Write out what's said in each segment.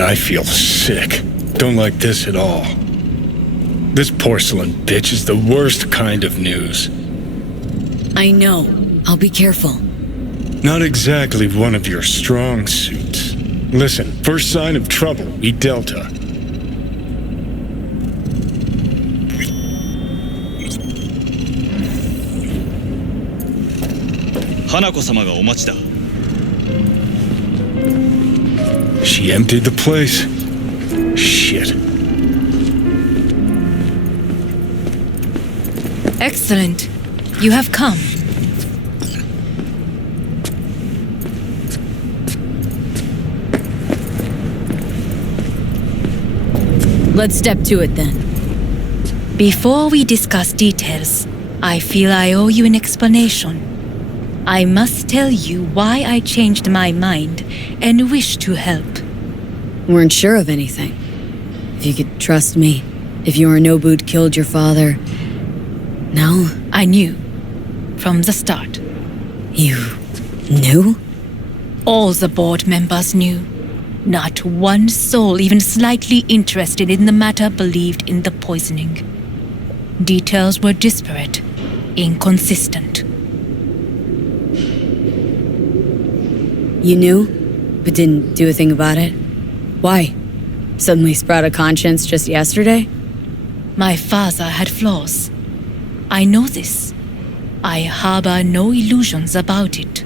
God, I feel sick. Don't like this at all. This porcelain bitch is the worst kind of news. I know. I'll be careful. Not exactly one of your strong suits. Listen, first sign of trouble, we Delta. Hanako-sama ga omachi da. She emptied the place. Shit. Excellent. You have come. Let's step to it then. Before we discuss details, I feel I owe you an explanation. I must tell you why I changed my mind and wish to help. Weren't sure of anything. If you could trust me, if Yorinobu'd killed your father... No? I knew. From the start. You... knew? All the board members knew. Not one soul even slightly interested in the matter believed in the poisoning. Details were disparate, inconsistent. You knew, but didn't do a thing about it? Why? Suddenly sprout a conscience just yesterday? My father had flaws. I know this. I harbor no illusions about it.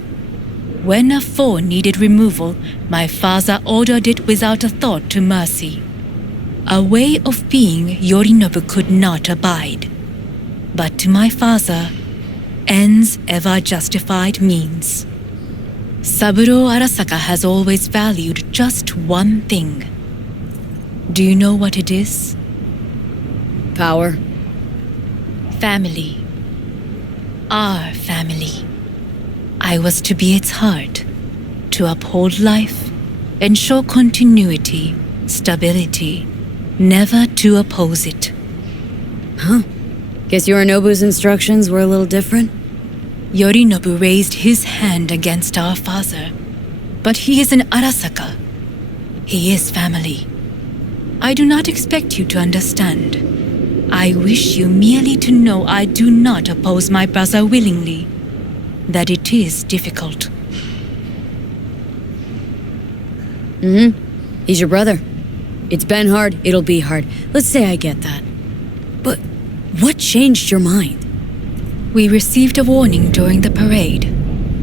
When a foe needed removal, my father ordered it without a thought to mercy. A way of being Yorinobu could not abide. But to my father, ends ever justified means. Saburo Arasaka has always valued just one thing. Do you know what it is? Power? Family. Our family. I was to be its heart, to uphold life, ensure continuity, stability, never to oppose it. Huh? Guess Yorinobu's instructions were a little different? Yorinobu raised his hand against our father, but he is an Arasaka. He is family. I do not expect you to understand. I wish you merely to know I do not oppose my brother willingly, that it is difficult. He's your brother. It's been hard, it'll be hard. Let's say I get that. But what changed your mind? We received a warning during the parade.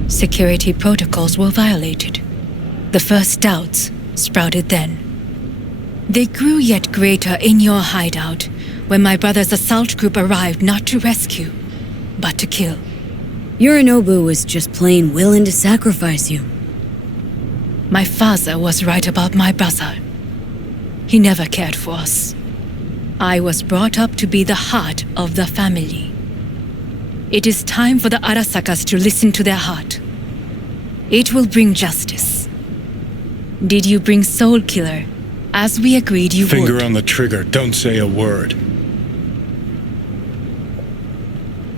Security protocols were violated. The first doubts sprouted then. They grew yet greater in your hideout when my brother's assault group arrived not to rescue, but to kill. Yorinobu was just plain willing to sacrifice you. My father was right about my brother. He never cared for us. I was brought up to be the heart of the family. It is time for the Arasakas to listen to their heart. It will bring justice. Did you bring Soul Killer, as we agreed you would? Finger on the trigger, don't say a word.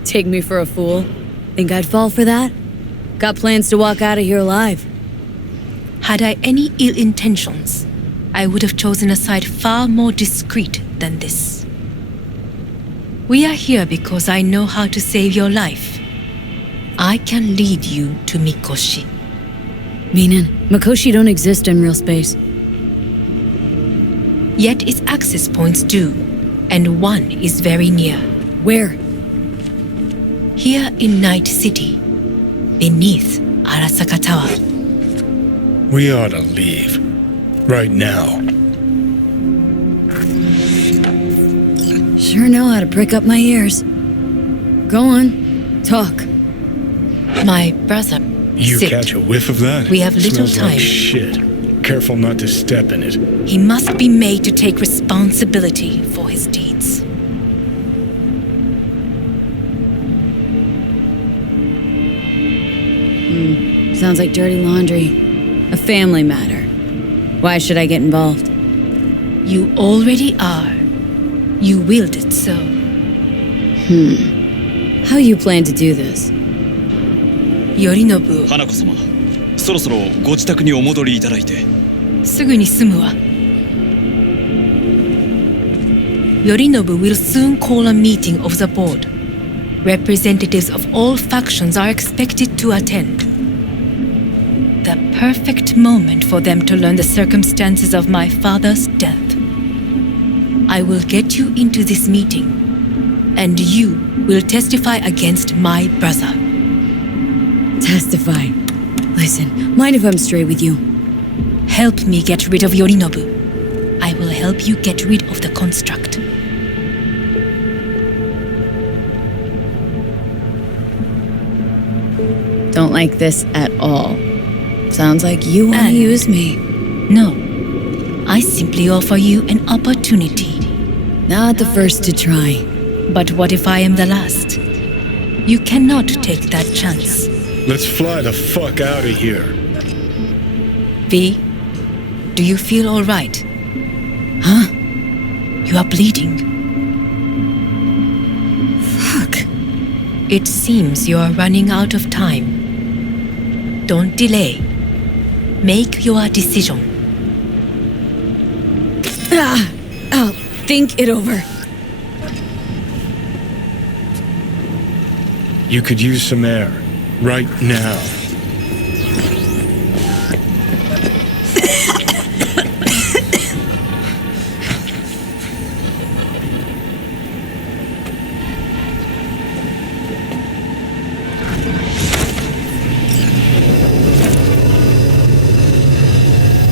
Take me for a fool? Think I'd fall for that? Got plans to walk out of here alive. Had I any ill intentions, I would have chosen a side far more discreet than this. We are here because I know how to save your life. I can lead you to Mikoshi. Meaning, Mikoshi don't exist in real space. Yet its access points do, and one is very near. Where? Here in Night City, beneath Arasaka Tower. We ought to leave. Right now. Sure know how to prick up my ears. Go on, talk. My brother. You Sit. catch a whiff of that? We have little Smells time. like shit. Careful not to step in it. He must be made to take responsibility for his deeds. Sounds like dirty laundry. A family matter. Why should I get involved? You already are. You willed it so. How you plan to do this? Yorinobu. 花子様、そろそろご自宅にお戻りいただいて。すぐに済むわ。Yorinobu will soon call a meeting of the board. Representatives of all factions are expected to attend. The perfect moment for them to learn the circumstances of my father's death. I will get you into this meeting, and you will testify against my brother. Testify. Listen, mind if I'm straight with you? Help me get rid of Yorinobu. I will help you get rid of the construct. Don't like this at all. Sounds like you want to use me. No. I simply offer you an opportunity. Not the first to try. But what if I am the last? You cannot take that chance. Let's fly the fuck out of here. V, do you feel all right? Huh? You are bleeding. Fuck. It seems you are running out of time. Don't delay. Make your decision. I'll think it over. You could use some air. Right now.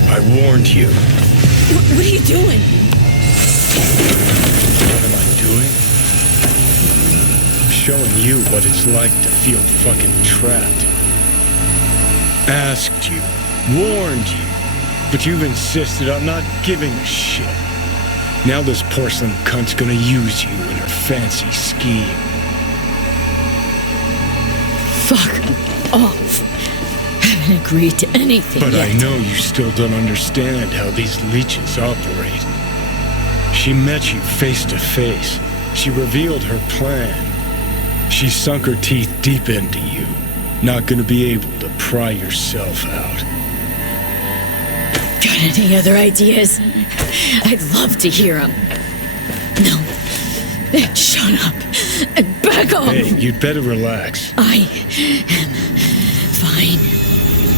I warned you. What are you doing? What am I doing? Showing you what it's like to feel fucking trapped. Asked you, warned you, but you've insisted on not giving a shit. Now this porcelain cunt's gonna use you in her fancy scheme. Fuck off. Haven't agreed to anything But yet. I know you still don't understand how these leeches operate. She met you face to face. She revealed her plan. She sunk her teeth deep into you. Not gonna be able to pry yourself out. Got any other ideas? I'd love to hear them. No. Shut up and back off. Hey, you'd better relax. I am fine.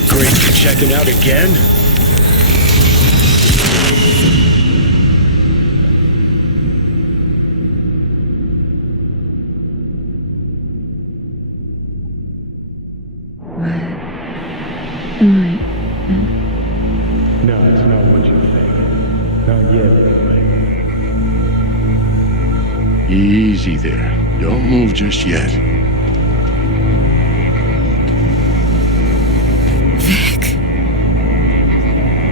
Great, you're checking out again? No, it's not what you think. Not yet, anyway. Easy there. Don't move just yet. Vic.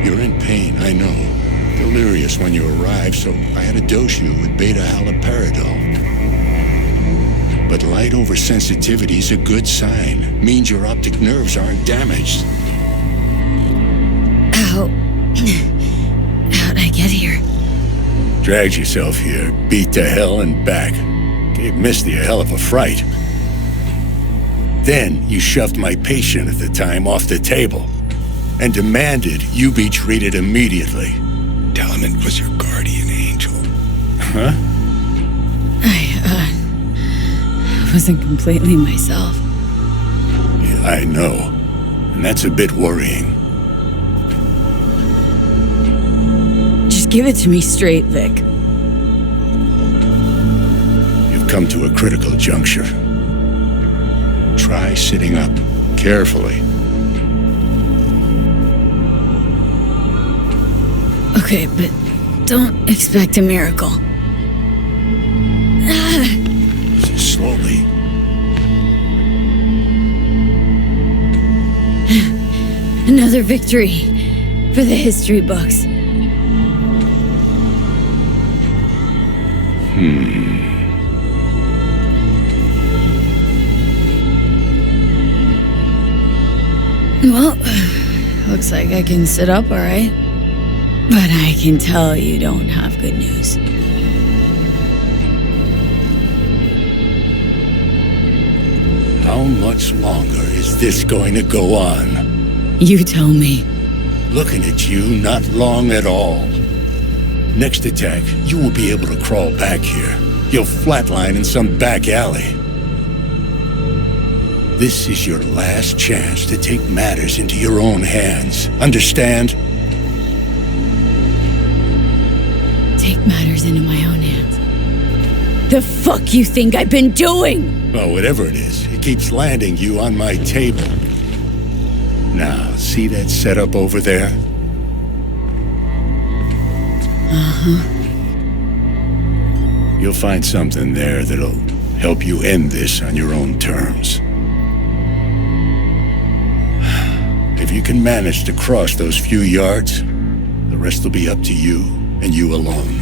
You're in pain, I know. Delirious when you arrived, so I had to dose you with beta-haloperidol. But light oversensitivity is a good sign. Means your optic nerves aren't damaged. How'd I get here? Dragged yourself here, beat to hell and back. Gave Misty a hell of a fright. Then you shoved my patient at the time off the table and demanded you be treated immediately. Tell him it was your guardian angel. Huh? I wasn't completely myself. Yeah, I know. And that's a bit worrying. Just give it to me straight, Vic. You've come to a critical juncture. Try sitting up, carefully. Okay, but don't expect a miracle. Slowly. Another victory for the history books. Well, looks like I can sit up all right. But I can tell you don't have good news. How much longer is this going to go on? You tell me. Looking at you, not long at all. Next attack, you won't be able to crawl back here. You'll flatline in some back alley. This is your last chance to take matters into your own hands. Understand? Take matters into my own hands. The fuck you think I've been doing? Well, whatever it is, it keeps landing you on my table. Now, see that setup over there? Uh-huh. You'll find something there that'll help you end this on your own terms. If you can manage to cross those few yards, the rest will be up to you and you alone.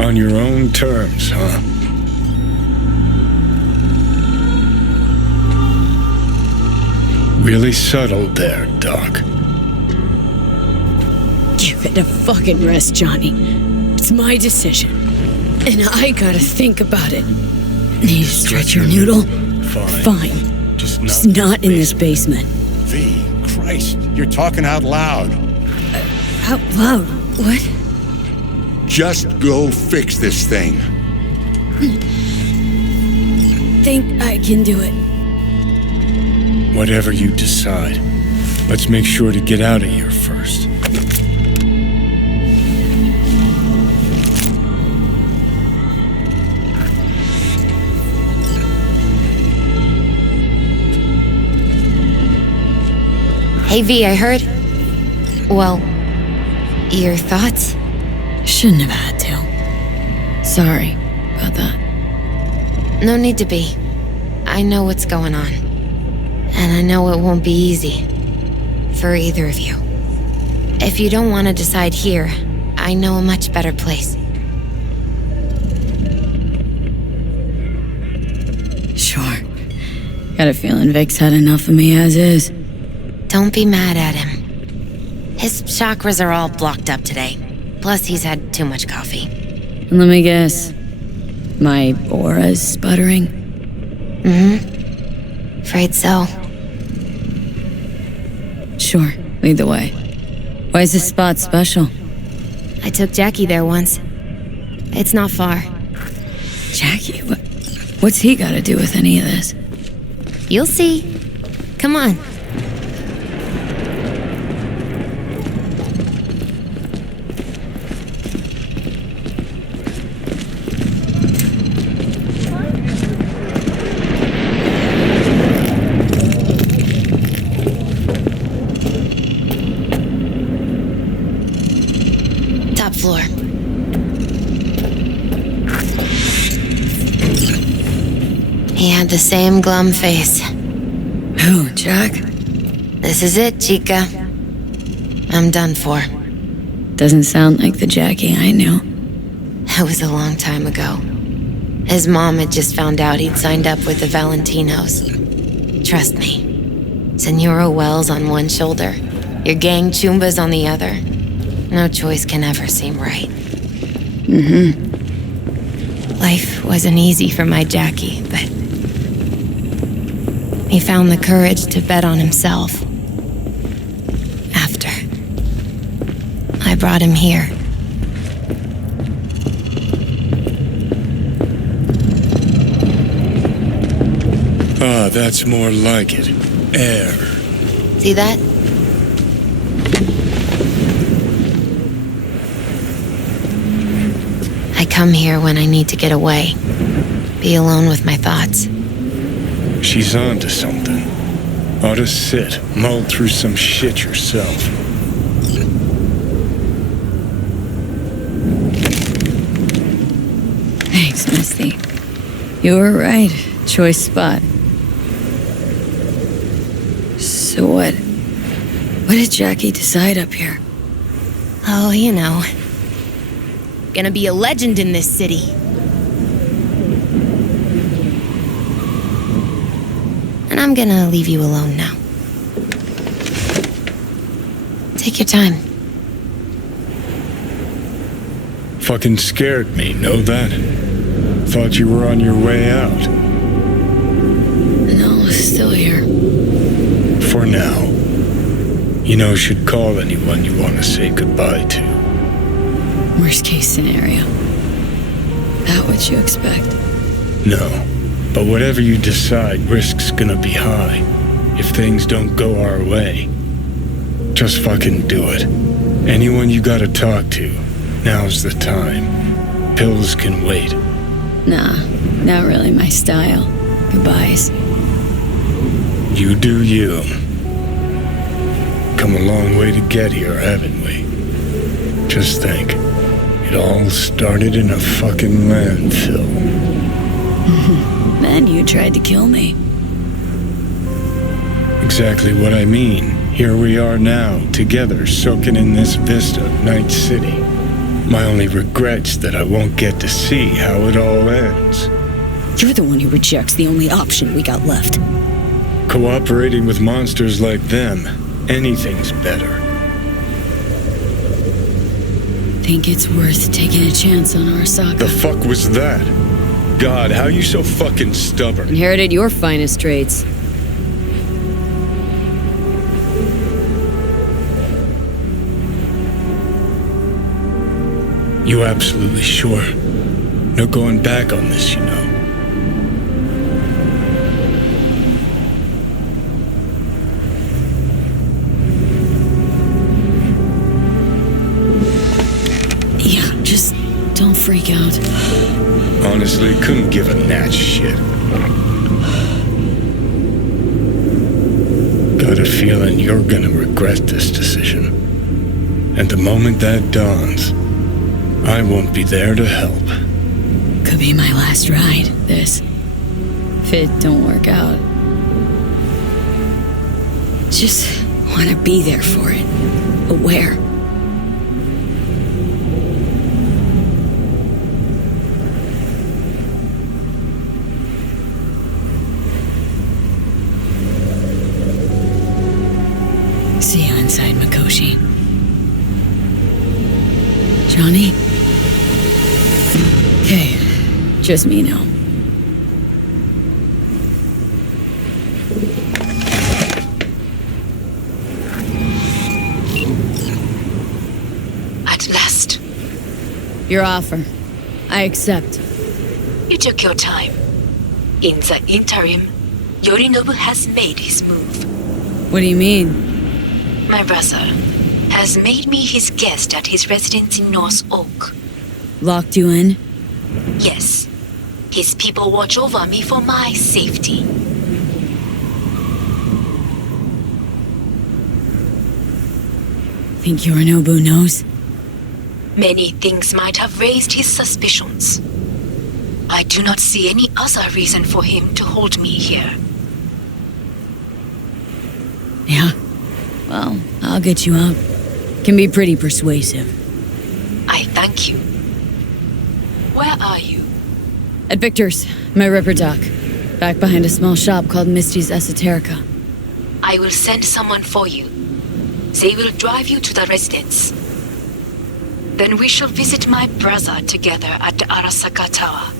On your own terms, huh? Really subtle there, Doc. Give it a fucking rest, Johnny. It's my decision. And I gotta think about it. Need to stretch your noodle? Fine. Just not in this basement. V, Christ, you're talking out loud. Out loud? What? Just go fix this thing. Think I can do it. Whatever you decide. Let's make sure to get out of here first. Hey V, I heard... Well, your thoughts? Shouldn't have had to. Sorry about that. No need to be. I know what's going on. And I know it won't be easy. For either of you. If you don't want to decide here, I know a much better place. Sure. Got a feeling Vic's had enough of me as is. Don't be mad at him. His chakras are all blocked up today. Plus, he's had too much coffee. And let me guess. My aura's sputtering? Mm-hmm. Afraid so. Sure. Lead the way. Why is this spot special? I took Jackie there once. It's not far. Jackie? What's he got to do with any of this? You'll see. Come on. Top floor. He had the same glum face. Who, Jack? This is it, Chica. I'm done for. Doesn't sound like the Jackie I knew. That was a long time ago. His mom had just found out he'd signed up with the Valentinos. Trust me. Senora Wells on one shoulder, your gang Chumbas on the other. No choice can ever seem right. Mm-hmm. Life wasn't easy for my Jackie, but he found the courage to bet on himself. After I brought him here. Ah, that's more like it. Air. See that? I come here when I need to get away. Be alone with my thoughts. She's on to something. Ought to sit, mull through some shit yourself. Thanks, Misty. You were right. Choice spot. So what? What did Jackie decide up here? Oh, you know. Gonna be a legend in this city. And I'm gonna leave you alone now. Take your time. Fucking scared me, know that? Thought you were on your way out. No, still here. For now. You know, should call anyone you want to say goodbye to. Worst case scenario. That what you expect? No, but whatever you decide, risk's gonna be high. If things don't go our way, just fucking do it. Anyone you gotta talk to, now's the time. Pills can wait. Nah, not really my style. Goodbyes. You do you. Come a long way to get here, haven't we? Just think, it all started in a fucking landfill. Then you tried to kill me. Exactly what I mean. Here we are now, together, soaking in this vista of Night City. My only regret's that I won't get to see how it all ends. You're the one who rejects the only option we got left. Cooperating with monsters like them, anything's better. Think it's worth taking a chance on Arasaka? The fuck was that? God, how you so fucking stubborn? Inherited your finest traits. You absolutely sure? No going back on this, you know. Yeah, just don't freak out. Honestly, couldn't give a gnat's shit. Got a feeling you're gonna regret this decision. And the moment that dawns, I won't be there to help. Could be my last ride, this. If it don't work out. Just want to be there for it. Aware. See you inside, Mikoshi. Johnny? Okay, just me now. At last. Your offer. I accept. You took your time. In the interim, Yorinobu has made his move. What do you mean? My brother has made me his guest at his residence in North Oak. Locked you in? Yes. His people watch over me for my safety. Think Yorinobu knows? Many things might have raised his suspicions. I do not see any other reason for him to hold me here. Yeah? Well, I'll get you out. Can be pretty persuasive. I thank you. Where are you? At Victor's, my ripper dock. Back behind a small shop called Misty's Esoterica. I will send someone for you. They will drive you to the residence. Then we shall visit my brother together at the Arasaka Tower.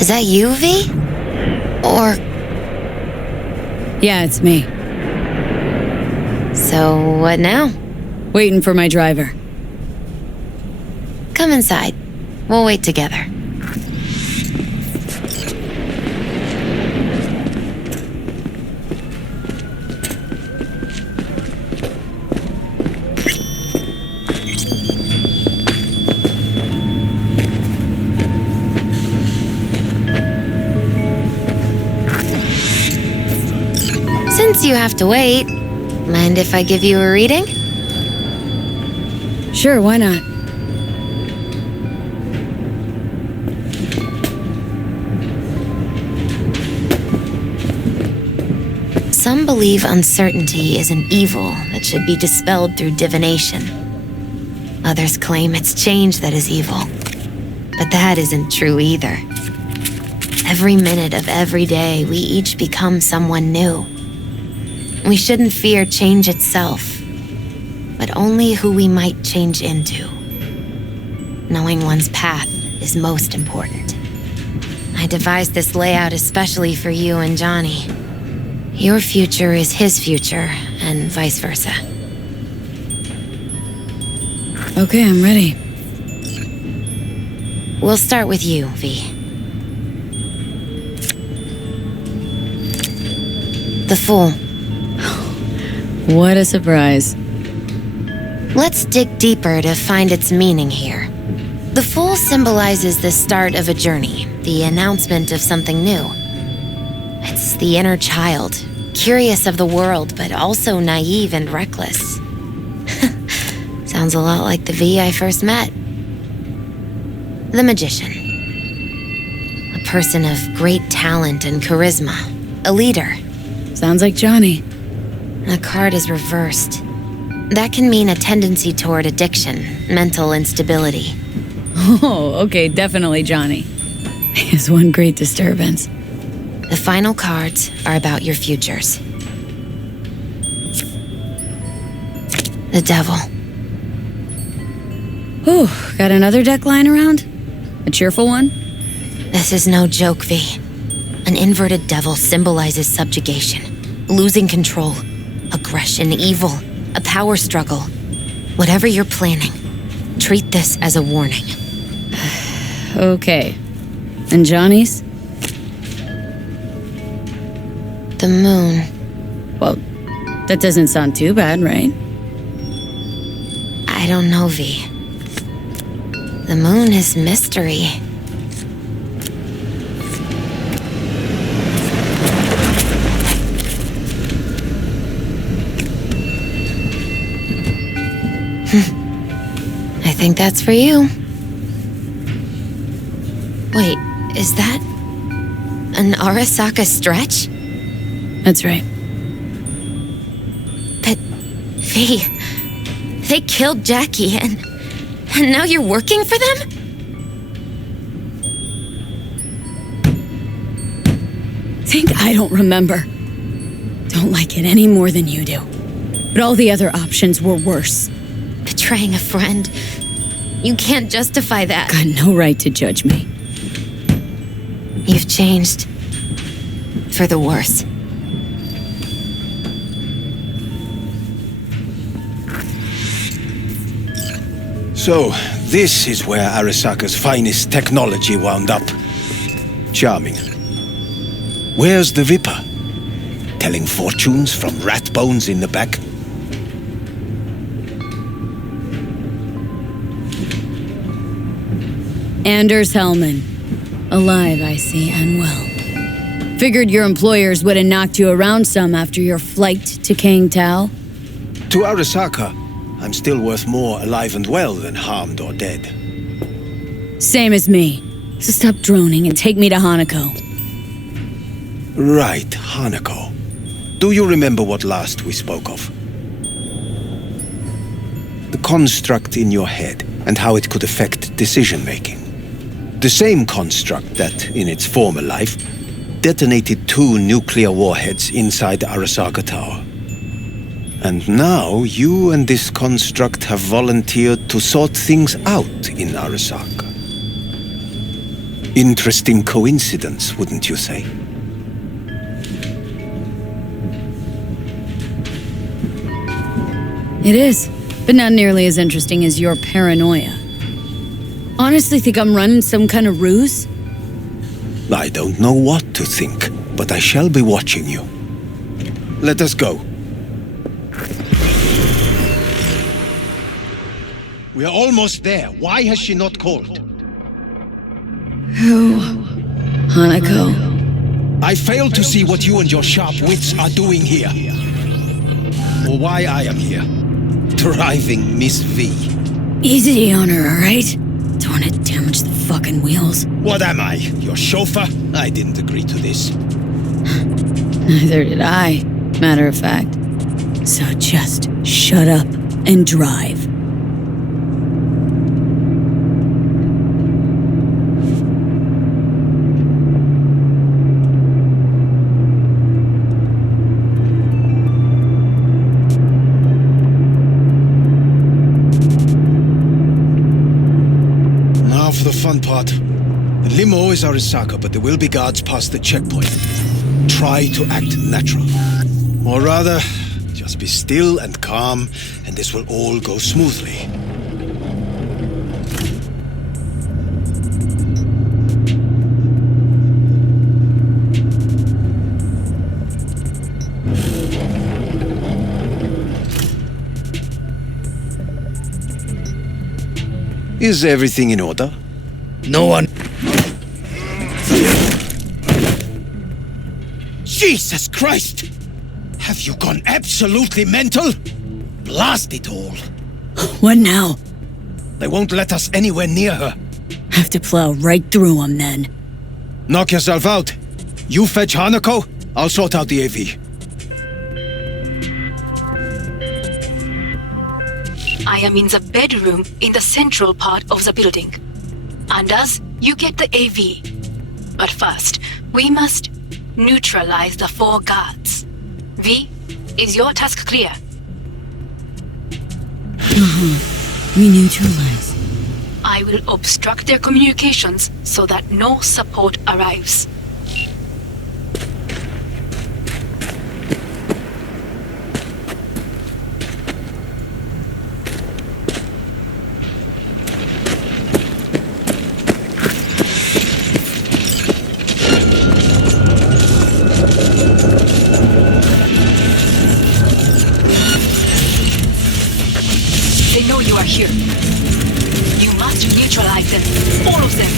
Is that you, V? Or... Yeah, it's me. So, what now? Waiting for my driver. Come inside. We'll wait together. Since you have to wait, mind if I give you a reading? Sure, why not? Some believe uncertainty is an evil that should be dispelled through divination. Others claim it's change that is evil. But that isn't true either. Every minute of every day, we each become someone new. We shouldn't fear change itself, but only who we might change into. Knowing one's path is most important. I devised this layout especially for you and Johnny. Your future is his future, and vice versa. Okay, I'm ready. We'll start with you, V. The Fool. What a surprise. Let's dig deeper to find its meaning here. The Fool symbolizes the start of a journey, the announcement of something new. It's the inner child, curious of the world, but also naive and reckless. Sounds a lot like the V I first met. The Magician. A person of great talent and charisma. A leader. Sounds like Johnny. The card is reversed. That can mean a tendency toward addiction, mental instability. Oh, okay, definitely Johnny. He has one great disturbance. The final cards are about your futures. The Devil. Ooh, got another deck lying around? A cheerful one? This is no joke, V. An inverted devil symbolizes subjugation, losing control, aggression, evil, a power struggle. Whatever you're planning, treat this as a warning. Okay. And Johnny's? The Moon. Well, that doesn't sound too bad, right? I don't know, V. The Moon is mystery. I think that's for you. Wait, is that an Arasaka stretch? That's right. But, V, they killed Jackie and now you're working for them? Think I don't remember. Don't like it any more than you do. But all the other options were worse. Betraying a friend. You can't justify that. Got no right to judge me. You've changed. For the worse. So, this is where Arasaka's finest technology wound up. Charming. Where's the Viper? Telling fortunes from rat bones in the back? Anders Hellman. Alive, I see, and well. Figured your employers would have knocked you around some after your flight to Kang Tao. To Arasaka, I'm still worth more alive and well than harmed or dead. Same as me. So stop droning and take me to Hanako. Right, Hanako. Do you remember what last we spoke of? The construct in your head and how it could affect decision-making. The same construct that, in its former life, detonated 2 nuclear warheads inside Arasaka Tower. And now, you and this construct have volunteered to sort things out in Arasaka. Interesting coincidence, wouldn't you say? It is, but not nearly as interesting as your paranoia. Honestly think I'm running some kind of ruse? I don't know what to think, but I shall be watching you. Let us go. We are almost there. Why has she not called? Who? Hanako. I fail to see what you and your sharp wits are doing here. Or why I am here. Driving Miss V. Easy on her, alright? Don't want to damage the fucking wheels. What am I? Your chauffeur? I didn't agree to this. Neither did I. matter of fact. So just shut up and drive. Now for the fun part. The limo is Arisaka, but there will be guards past the checkpoint. Try to act natural. Or rather, just be still and calm, and this will all go smoothly. Is everything in order? No one. Jesus Christ! Have you gone absolutely mental? Blast it all! What now? They won't let us anywhere near her. Have to plow right through them then. Knock yourself out. You fetch Hanako, I'll sort out the AV. I am in the bedroom in the central part of the building. Anders, you get the AV. But first, we must neutralize the 4 guards. V, is your task clear? We neutralize. I will obstruct their communications so that no support arrives. They know you are here. You must neutralize them. All of them.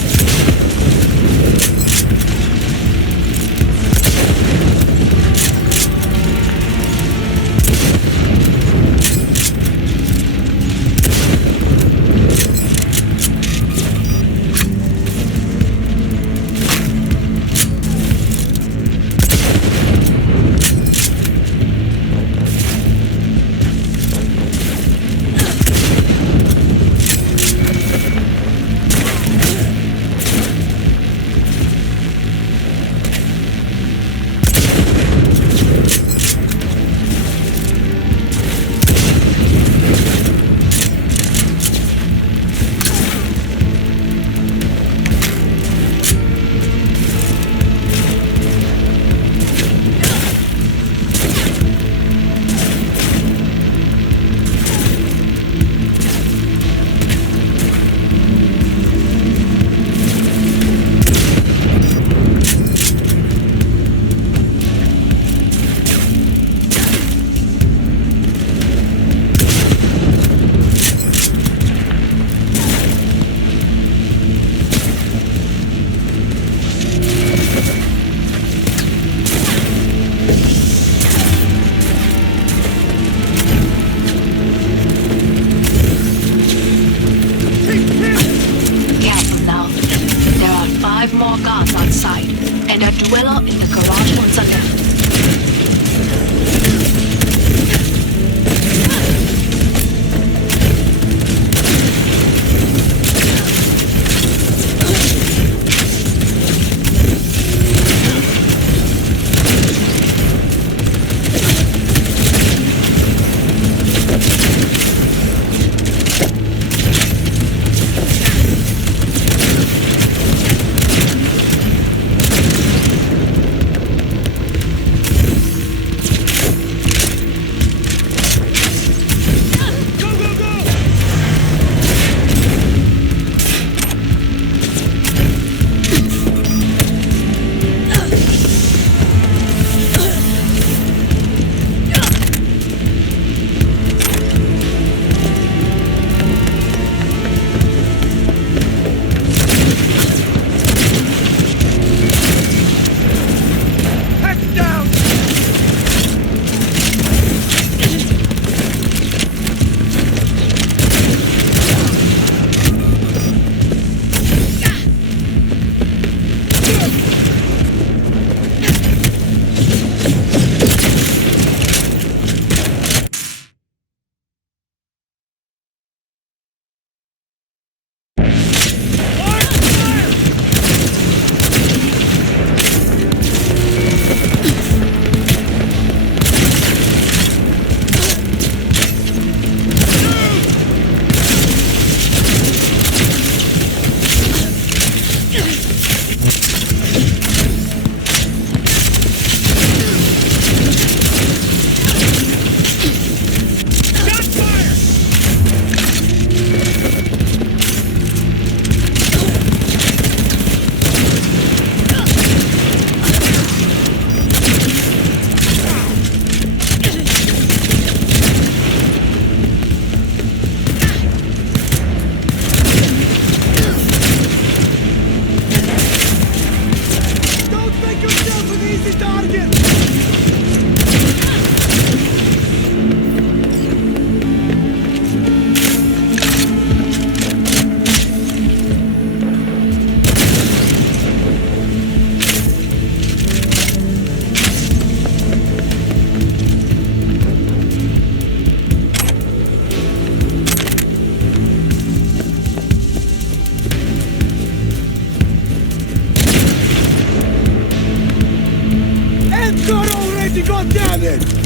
easy, goddammit!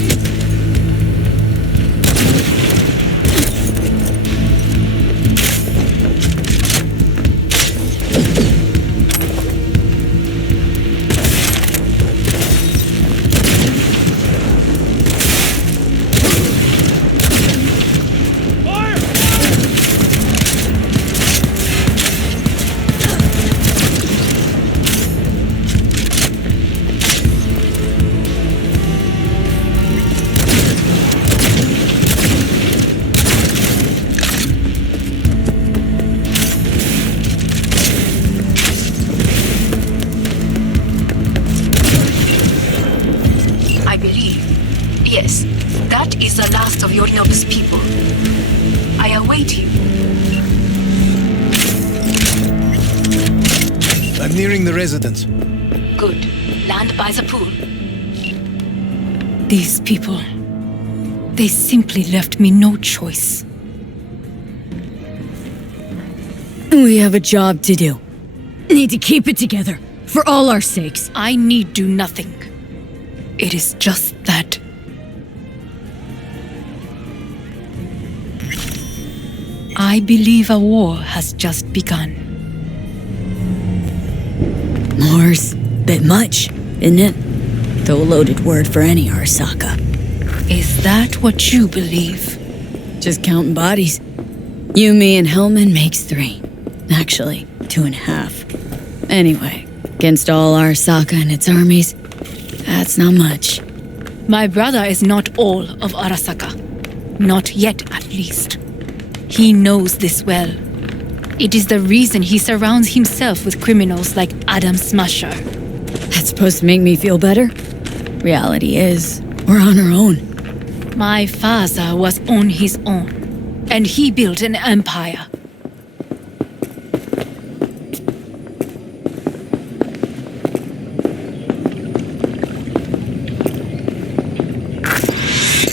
Yes, that is the last of Yorinobu's people. I await you. I'm nearing the residence. Good. Land by the pool. These people, they simply left me no choice. We have a job to do. Need to keep it together, for all our sakes. I need do nothing. It is just that. I believe a war has just begun. War's bit much, isn't it? Though a loaded word for any Arasaka. Is that what you believe? Just counting bodies. You, me, and Hellman makes 3. Actually, 2.5. Anyway, against all Arasaka and its armies, that's not much. My brother is not all of Arasaka. Not yet, at least. He knows this well. It is the reason he surrounds himself with criminals like Adam Smasher. That's supposed to make me feel better? Reality is, we're on our own. My father was on his own, and he built an empire.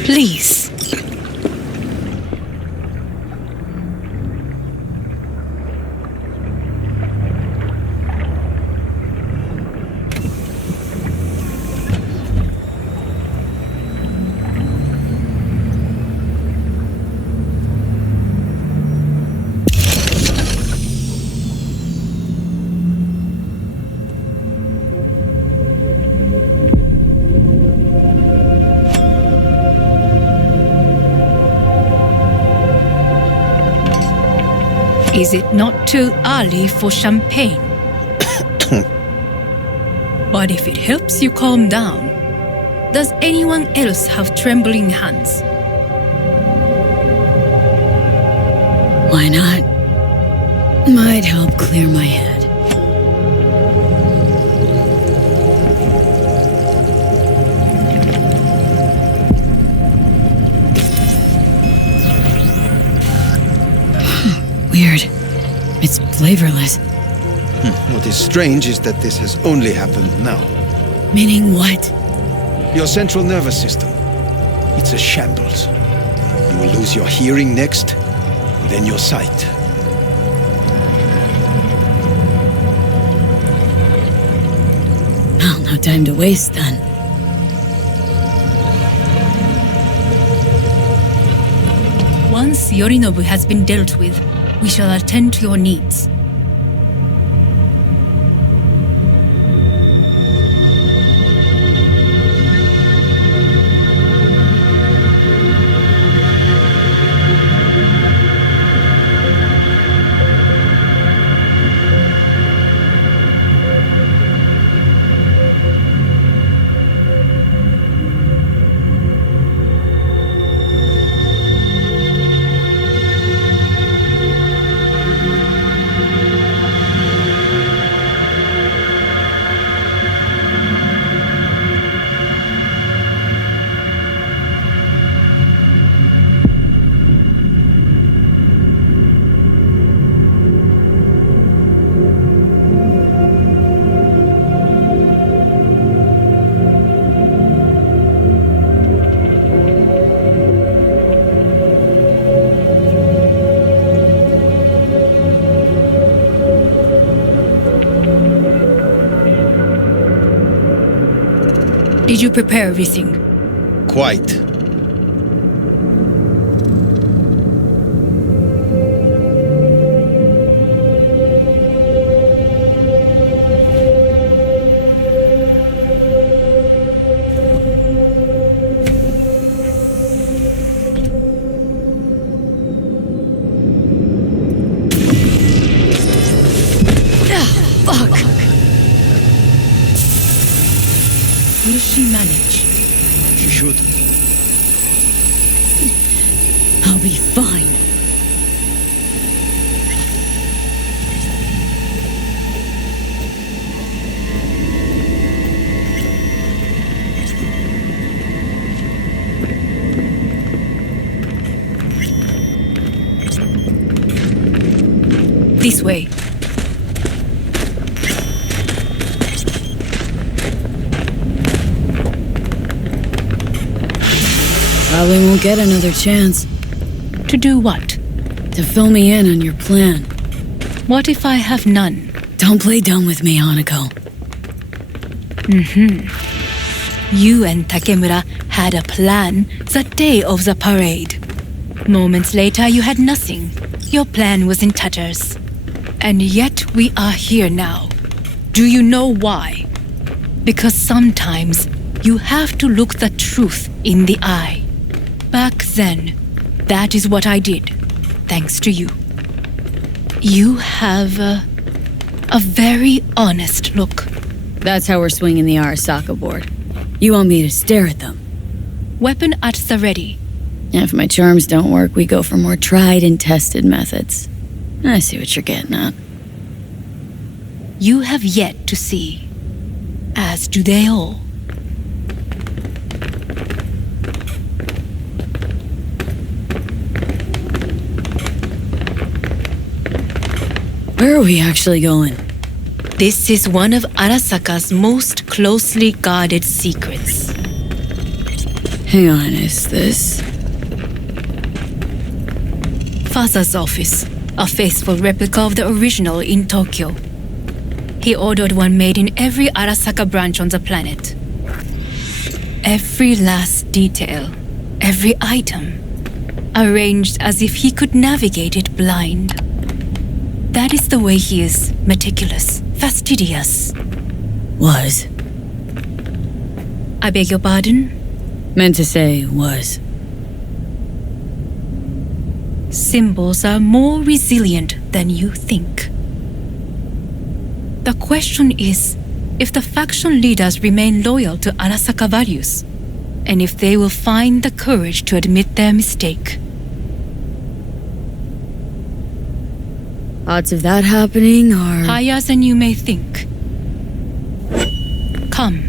Please. Is it not too early for champagne? But if it helps you calm down, does anyone else have trembling hands? Why not? Might help clear my head. Weird. It's flavorless. What is strange is that this has only happened now. Meaning what? Your central nervous system. It's a shambles. You will lose your hearing next, then your sight. Well, no time to waste then. Once Yorinobu has been dealt with, we shall attend to your needs. Did you prepare everything? Quite. Fuck! Will she manage? She should. I'll be fine. This way. Probably won't get another chance To do what? to fill me in on your plan. What if I have none? Don't play dumb with me, Hanako. You and Takemura had a plan the day of the parade. Moments later, you had nothing. Your plan was in tatters. And yet we are here now. Do you know why? Because sometimes you have to look the truth in the eye. Back then, that is what I did, thanks to you. You have a very honest look. That's how we're swinging the Arasaka board. You want me to stare at them? Weapon at the ready. If my charms don't work, we go for more tried and tested methods. I see what you're getting at. You have yet to see, as do they all. Where are we actually going? This is one of Arasaka's most closely guarded secrets. Hang on, is this... Father's office, a faithful replica of the original in Tokyo. He ordered one made in every Arasaka branch on the planet. Every last detail, every item, arranged as if he could navigate it blind. That is the way he is, meticulous, fastidious. Was. I beg your pardon? Meant to say was. Symbols are more resilient than you think. The question is if the faction leaders remain loyal to Arasaka values, and if they will find the courage to admit their mistake. Odds of that happening are... Higher than you may think. Come.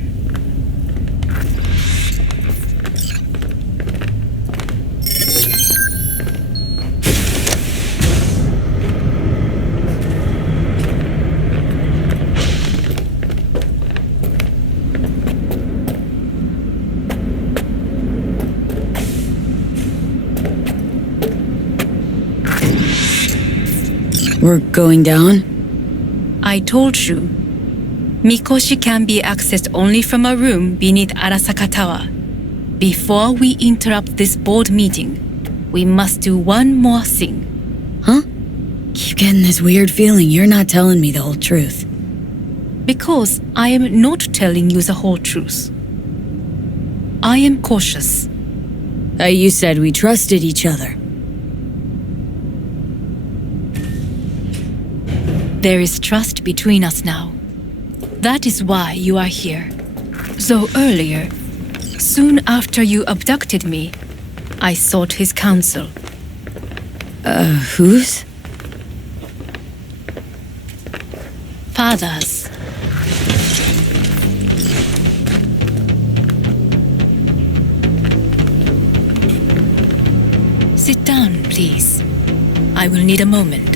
We're going down? I told you. Mikoshi can be accessed only from a room beneath Arasaka Tower. Before we interrupt this board meeting, we must do one more thing. Huh? Keep getting this weird feeling you're not telling me the whole truth. Because I am not telling you the whole truth. I am cautious. You said we trusted each other. There is trust between us now. That is why you are here. Though earlier, soon after you abducted me, I sought his counsel. Whose? Father's. Sit down, please. I will need a moment.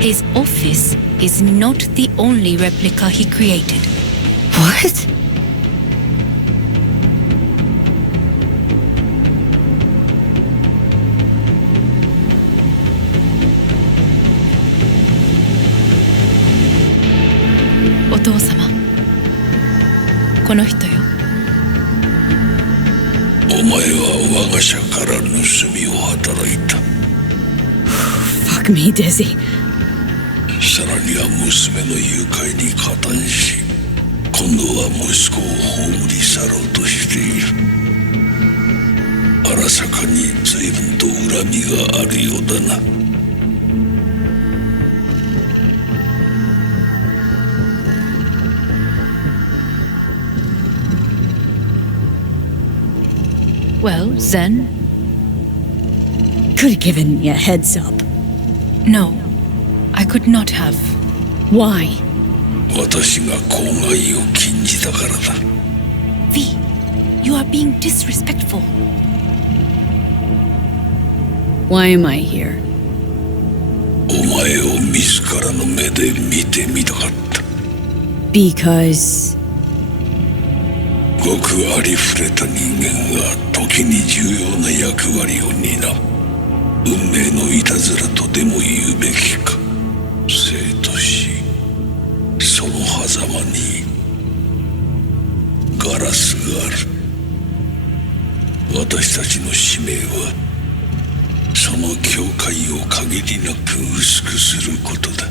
His office is not the only replica he created. What? の人よ。お前は我が社から盗みを働いた。Fuck me, Dizzy. さらには娘の誘拐に加担し、今度は息子を葬り去ろうとしている。荒坂に随分と恨みがあるようだな。Well, then? Could have given me a heads up. No, I could not have. Why? 私が口外を禁じたからだ。V, you are being disrespectful. Why am I here? お前を自らの目で見てみたかった。Because... ごくありふれた人間が時に重要な役割を担う。運命のいたずらとでも言うべきか。生と死、その狭間にガラスがある。私たちの使命はその境界を限りなく薄くすることだ。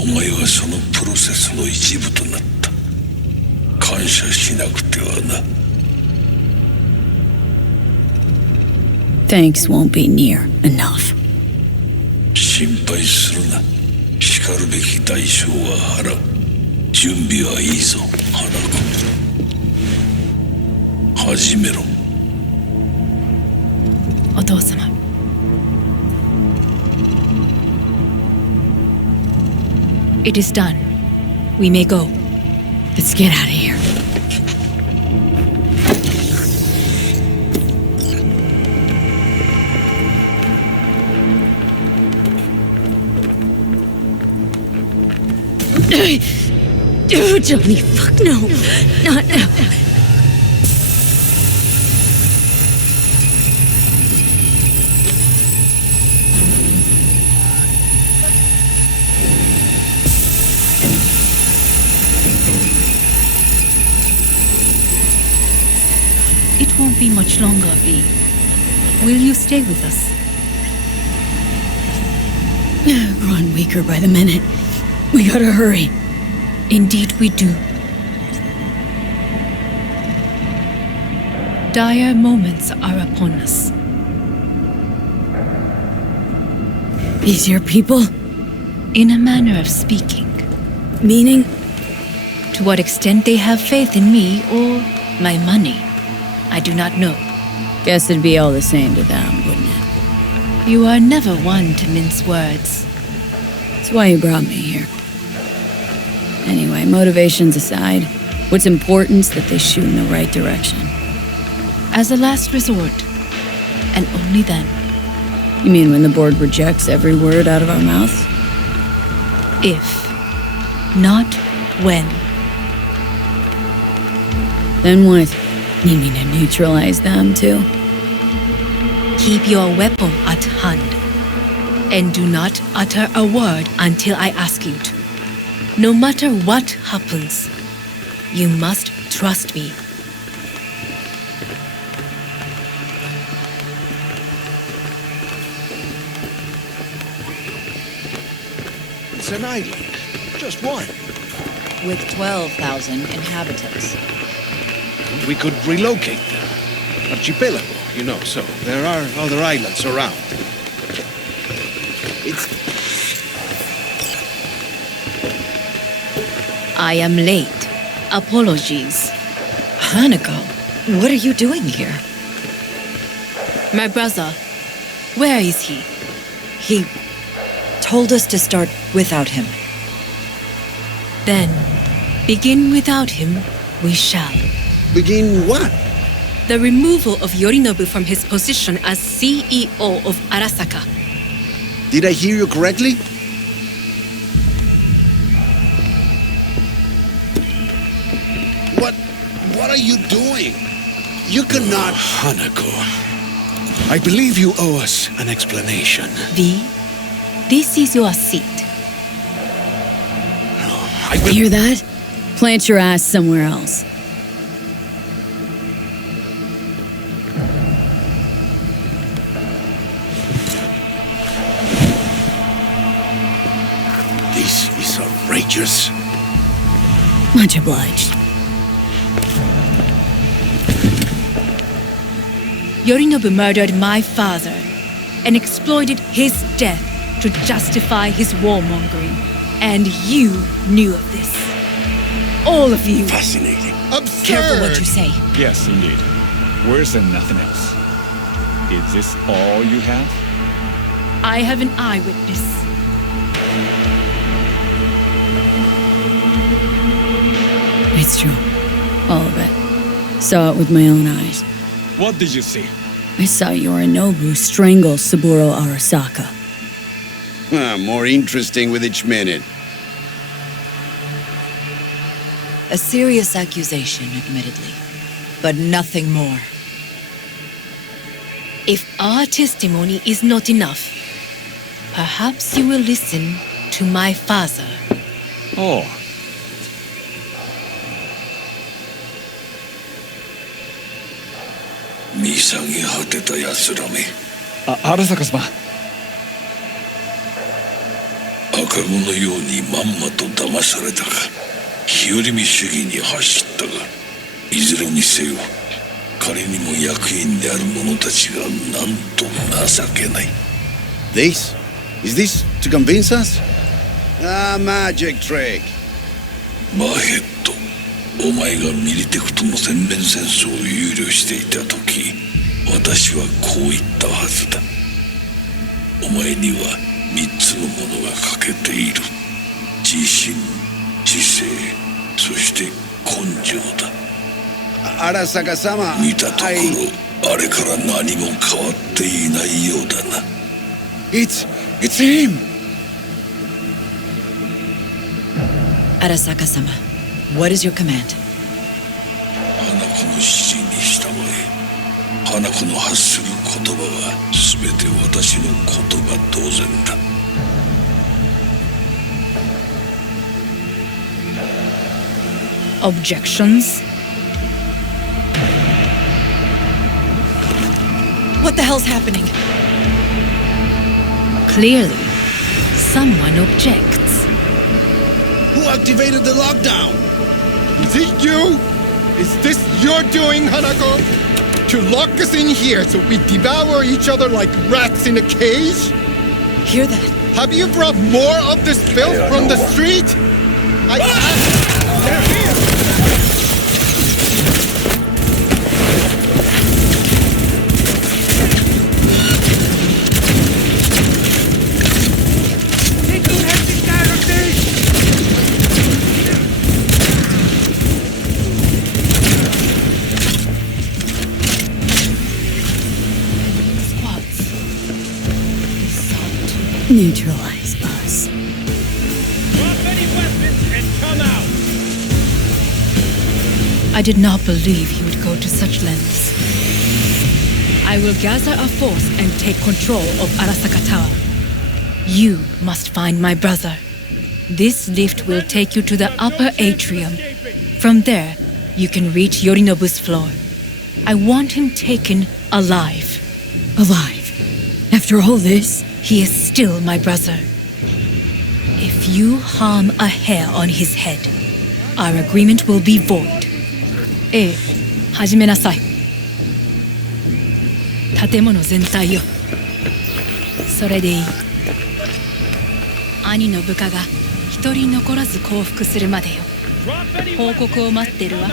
お前はそのプロセスの一部となった。感謝しなくてはな。Thanks won't be near enough. 心配するな。しかるべき代償は払う。準備はいいぞ、花子。始めろ。お父様。It is done. We may go. Let's get out of here. Oh, Johnny, fuck no. Not now. It won't be much longer, V. Will you stay with us? Growing weaker by the minute. We gotta hurry. Indeed we do. Dire moments are upon us. These your people? In a manner of speaking. Meaning? To what extent they have faith in me or my money, I do not know. Guess it'd be all the same to them, wouldn't it? You are never one to mince words. That's why you brought me here. Anyway, motivations aside, what's important's that they shoot in the right direction. As a last resort, and only then. You mean when the board rejects every word out of our mouths? If, not when. Then what? You mean to neutralize them, too? Keep your weapon at hand, and do not utter a word until I ask you to. No matter what happens, you must trust me. It's an island. Just one. With 12,000 inhabitants. We could relocate them. Archipelago, you know, so there are other islands around. I am late. Apologies. Hanako, what are you doing here? My brother, where is he? He told us to start without him. Then, begin without him, we shall. Begin what? The removal of Yorinobu from his position as CEO of Arasaka. Did I hear you correctly? What are you doing? You cannot... Hanako, I believe you owe us an explanation. V, this is your seat. I will... Hear that? Plant your ass somewhere else. leeches. Much obliged. Yorinobu murdered my father and exploited his death to justify his warmongering. And you knew of this. All of you. Fascinating. Absurd! Careful what you say. Yes, indeed. Worse than nothing else. Is this all you have? I have an eyewitness. It's true. All of it. Saw it with my own eyes. What did you see? I saw Yorinobu strangle Saburo Arasaka. More interesting with each minute. A serious accusation, admittedly, but nothing more. If our testimony is not enough, perhaps you will listen to my father. Oh. Arasaka様。赤子のようにまんまと騙されたか、日和見主義に走ったが、いずれにせよ彼にも役員である者たちがなんと情けない。 This? Is this to convince us? Ah, magic trick. マーヘッド、お前がミリテクとの全面戦争を憂慮していた時、私はこう言ったはずだ。お前には3つのものが欠けている。自信、知性、そして根性だ。Arasaka-sama, 見たところ、あれから何も変わっていないようだな。It's him! Arasaka-sama, what is your command? 花子の指示に従え。花子の発する言葉は全て私の言葉同然だ。Objections? What the hell's happening? Clearly, someone objects. Who activated the lockdown? Is it you? Is this your doing, Hanako? To lock us in here so we devour each other like rats in a cage? Hear that? Have you brought more of this filth from the street? They're here! Neutralize us. Drop any weapons and come out! I did not believe he would go to such lengths. I will gather a force and take control of Arasaka Tower. You must find my brother. This lift will take you to the upper atrium. From there, you can reach Yorinobu's floor. I want him taken alive. Alive? After all this? He is still my brother. If you harm a hair on his head, our agreement will be void. 始めなさい。建物全体よ。それでいい。兄の部下が一人残らず降伏するまでよ。報告を待ってるわ。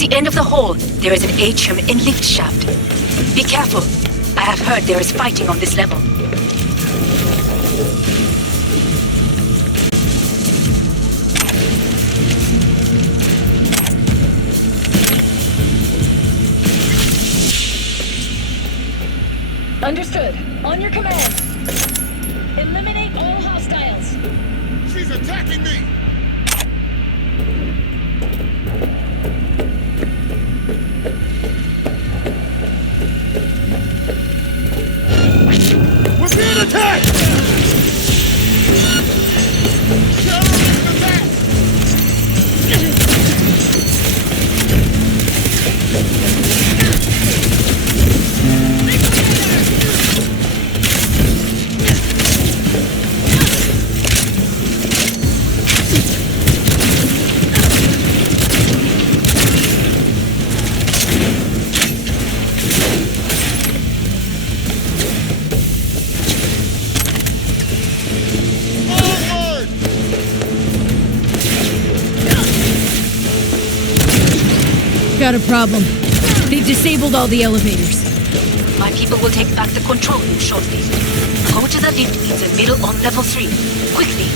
the end of the hall, there is an atrium and lift shaft. Be careful. I have heard there is fighting on this level. Understood. On your command. Eliminate all hostiles. She's attacking me! We're being attacked! Terrorist attack! Got a problem. They've disabled all the elevators. My people will take back the control room shortly. Go to the lift in the middle on level 3. Quickly.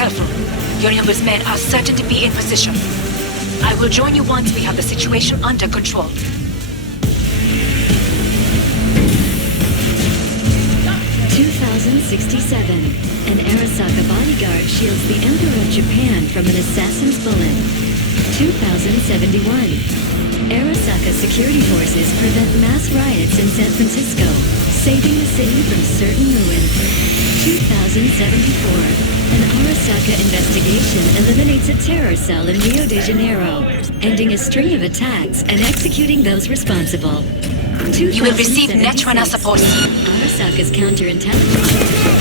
careful. Yorinobu's men are certain to be in position. I will join you once we have the situation under control. 2067. An Arasaka bodyguard shields the Emperor of Japan from an assassin's bullet. 2071. Arasaka security forces prevent mass riots in San Francisco, saving the city from certain ruin. 2074. An Arasaka investigation eliminates a terror cell in Rio de Janeiro, ending a string of attacks and executing those responsible. You will receive Netrunner support. Arasaka's counterintelligence.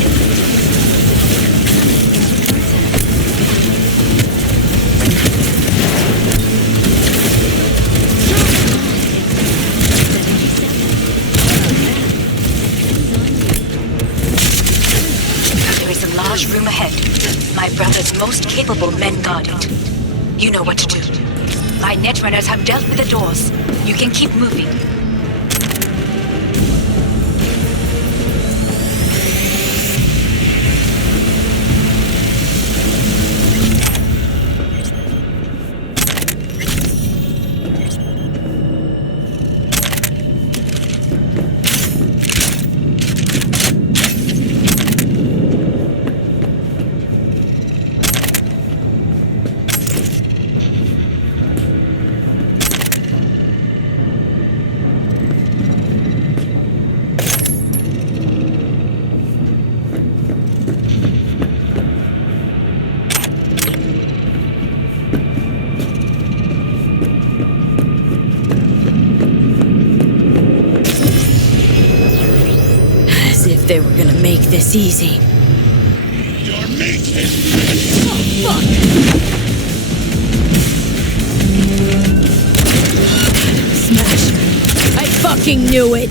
Room ahead. My brother's most capable men guard it. You know what to do. My netrunners have dealt with the doors. You can keep moving. They were gonna make this easy. Your mate is... Oh, fuck! Smash! I fucking knew it!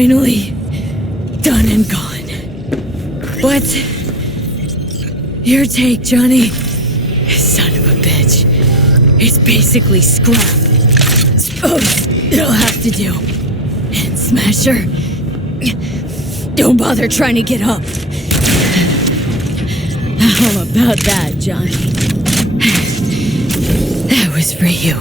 finally done and gone. But your take, Johnny. Son of a bitch. It's basically scrap. Suppose it'll have to do. And Smasher, don't bother trying to get up. How about that, Johnny? That was for you.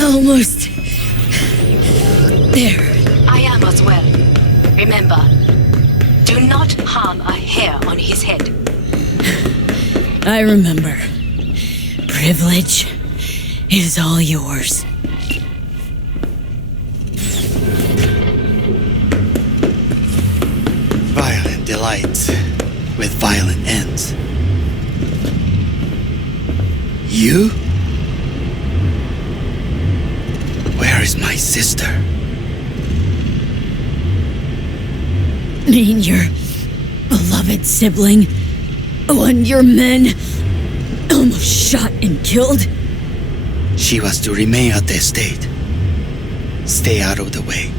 Almost there. I am as well. Remember, do not harm a hair on his head. I remember. Privilege is all yours. Violent delights with violent ends. You? Where is my sister? Mean your beloved sibling? The one your men almost shot and killed? She was to remain at the estate. Stay out of the way.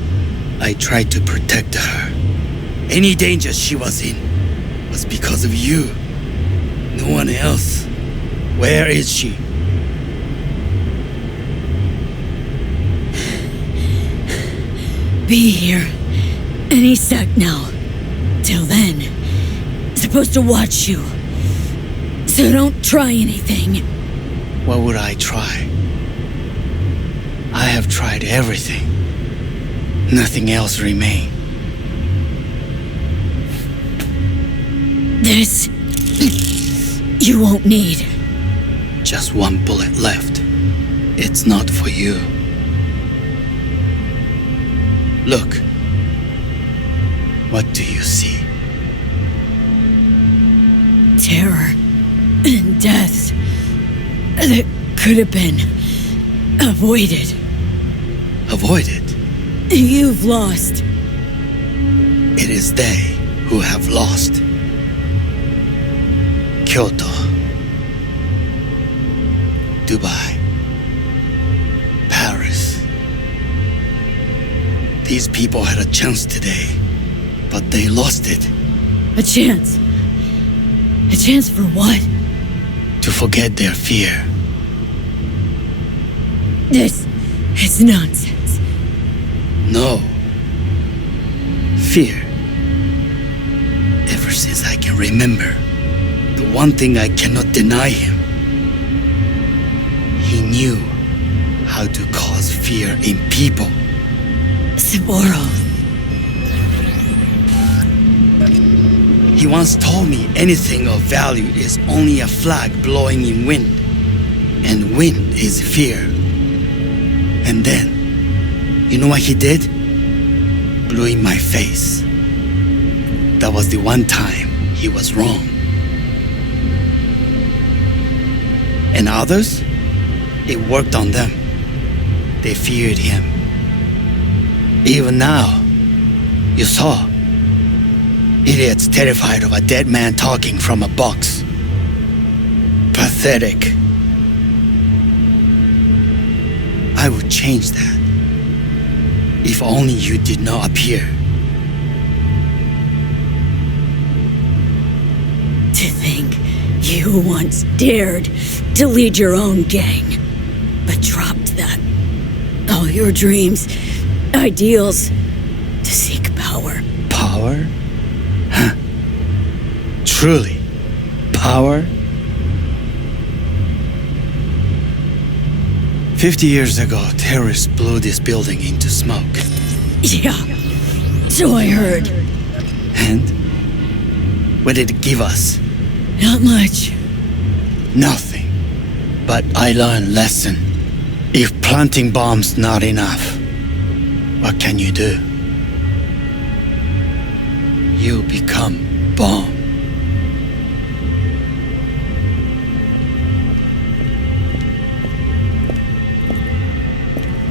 I tried to protect her. Any danger she was in was because of you. No one else. Where is she? Be here any sec now. Till then, supposed to watch you. So don't try anything. What would I try? I have tried everything. Nothing else remains. This you won't need. Just one bullet left. It's not for you. Look. What do you see? Terror and death that could have been avoided. Avoided? You've lost. It is they who have lost. Kyoto. Dubai. Paris. These people had a chance today, but they lost it. A chance? A chance for what? To forget their fear. This is nonsense. No. Fear. Ever since I can remember, the one thing I cannot deny him. He knew how to cause fear in people. Saburo. He once told me anything of value is only a flag blowing in wind, and wind is fear. And then, you know what he did? Blew in my face. That was the one time he was wrong. And others? It worked on them. They feared him. Even now, you saw. Idiots terrified of a dead man talking from a box. Pathetic. I would change that. If only you did not appear. To think you once dared to lead your own gang, but dropped that. All your dreams, ideals, to seek power. Power? Huh. Truly, power? 50 years ago, terrorists blew this building into smoke. Yeah, so I heard. And What did it give us? Not much. Nothing. But I learned lesson. If planting bombs not enough, what can you do? You become bomb.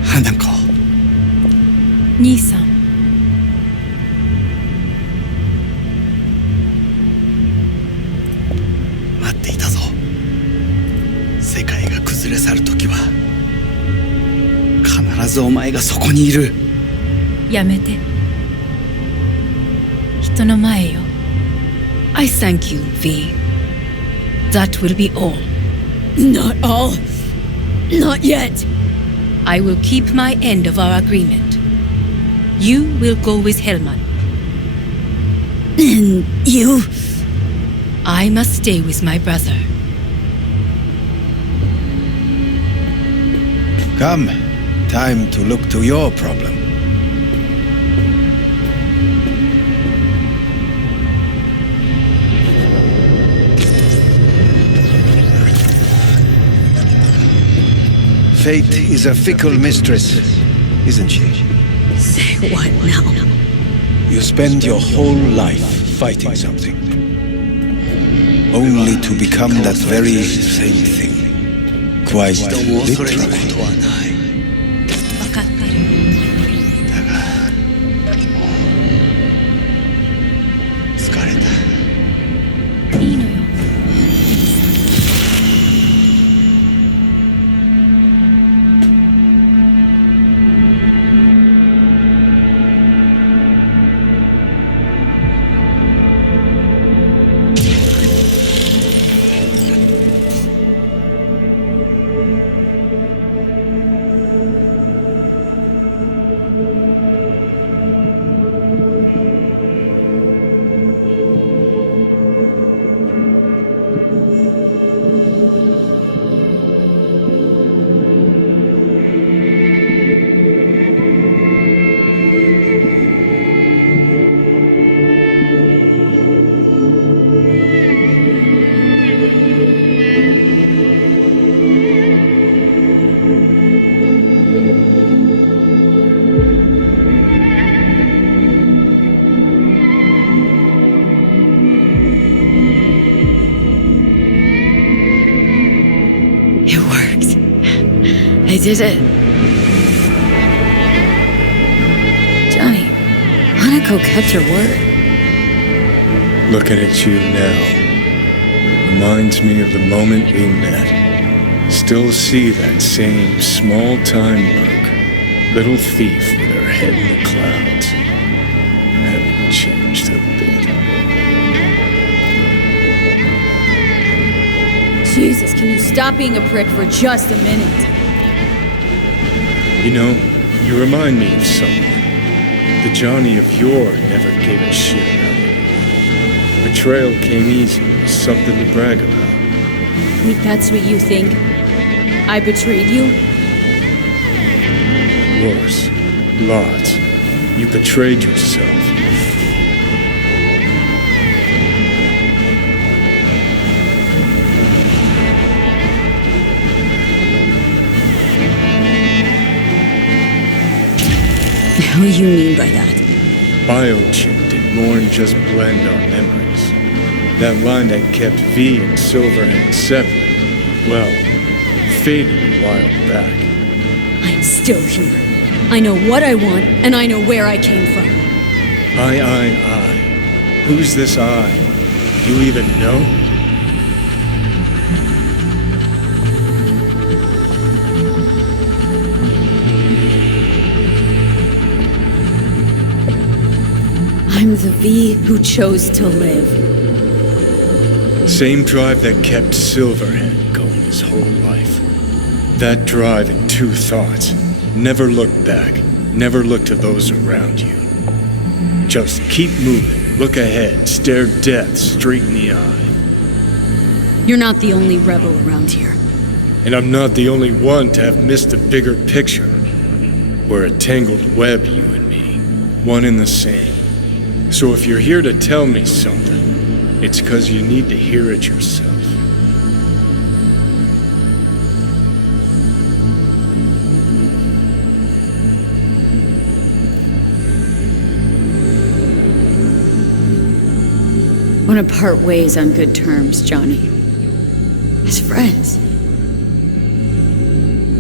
Hanako. 兄さん。待っていたぞ。世界が崩れ去るときは必ずお前がそこにいる。やめて。人の前よ。I thank you, V. That will be all. Not all. Not yet. I will keep my end of our agreement. You will go with Hellman. And you? I must stay with my brother. Come. Time to look to your problem. Fate is a fickle mistress, isn't she? Say what now? You spend your whole life fighting something, only to become that very same thing. Quite literally. 分かってる。疲れた。いいのよ。I did it. Johnny, Hanako kept her word. Looking at you now reminds me of the moment we met. Still see that same small-time merc, little thief with her head in the clouds. Haven't changed a bit. Jesus, can you stop being a prick for just a minute? You know, you remind me of someone. The Johnny of yore never gave a shit about it. Betrayal came easy, something to brag about. Wait, that's what you think? I betrayed you? Worse. Lots. You betrayed yourself. What do you mean by that? Biochip did more than just blend our memories. That line that kept V and Silverhead separate, well, faded a while back. I'm still here. I know what I want, and I know where I came from. I. Who's this I? You even know? I'm the V who chose to live. Same drive that kept Silverhead going his whole life. That drive and two thoughts. Never look back. Never look to those around you. Just keep moving. Look ahead. Stare death straight in the eye. You're not the only rebel around here. And I'm not the only one to have missed the bigger picture. We're a tangled web, you and me. One and the same. So if you're here to tell me something, It's 'cause you need to hear it yourself. Want to part ways on good terms, Johnny. As friends.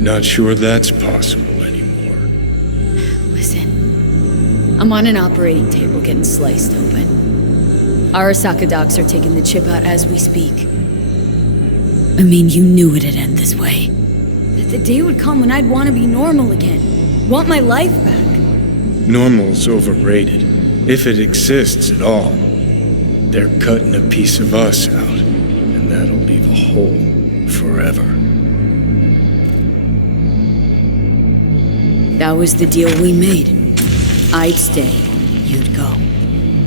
Not sure that's possible anymore. Listen, I'm on an operating table getting sliced open. Arasaka docs are taking the chip out as we speak. I mean, you knew it'd end this way. That the day would come when I'd want to be normal again. Want my life back. Normal's overrated, if it exists at all. They're cutting a piece of us out, and that'll leave a hole forever. That was the deal we made. I'd stay, you'd go.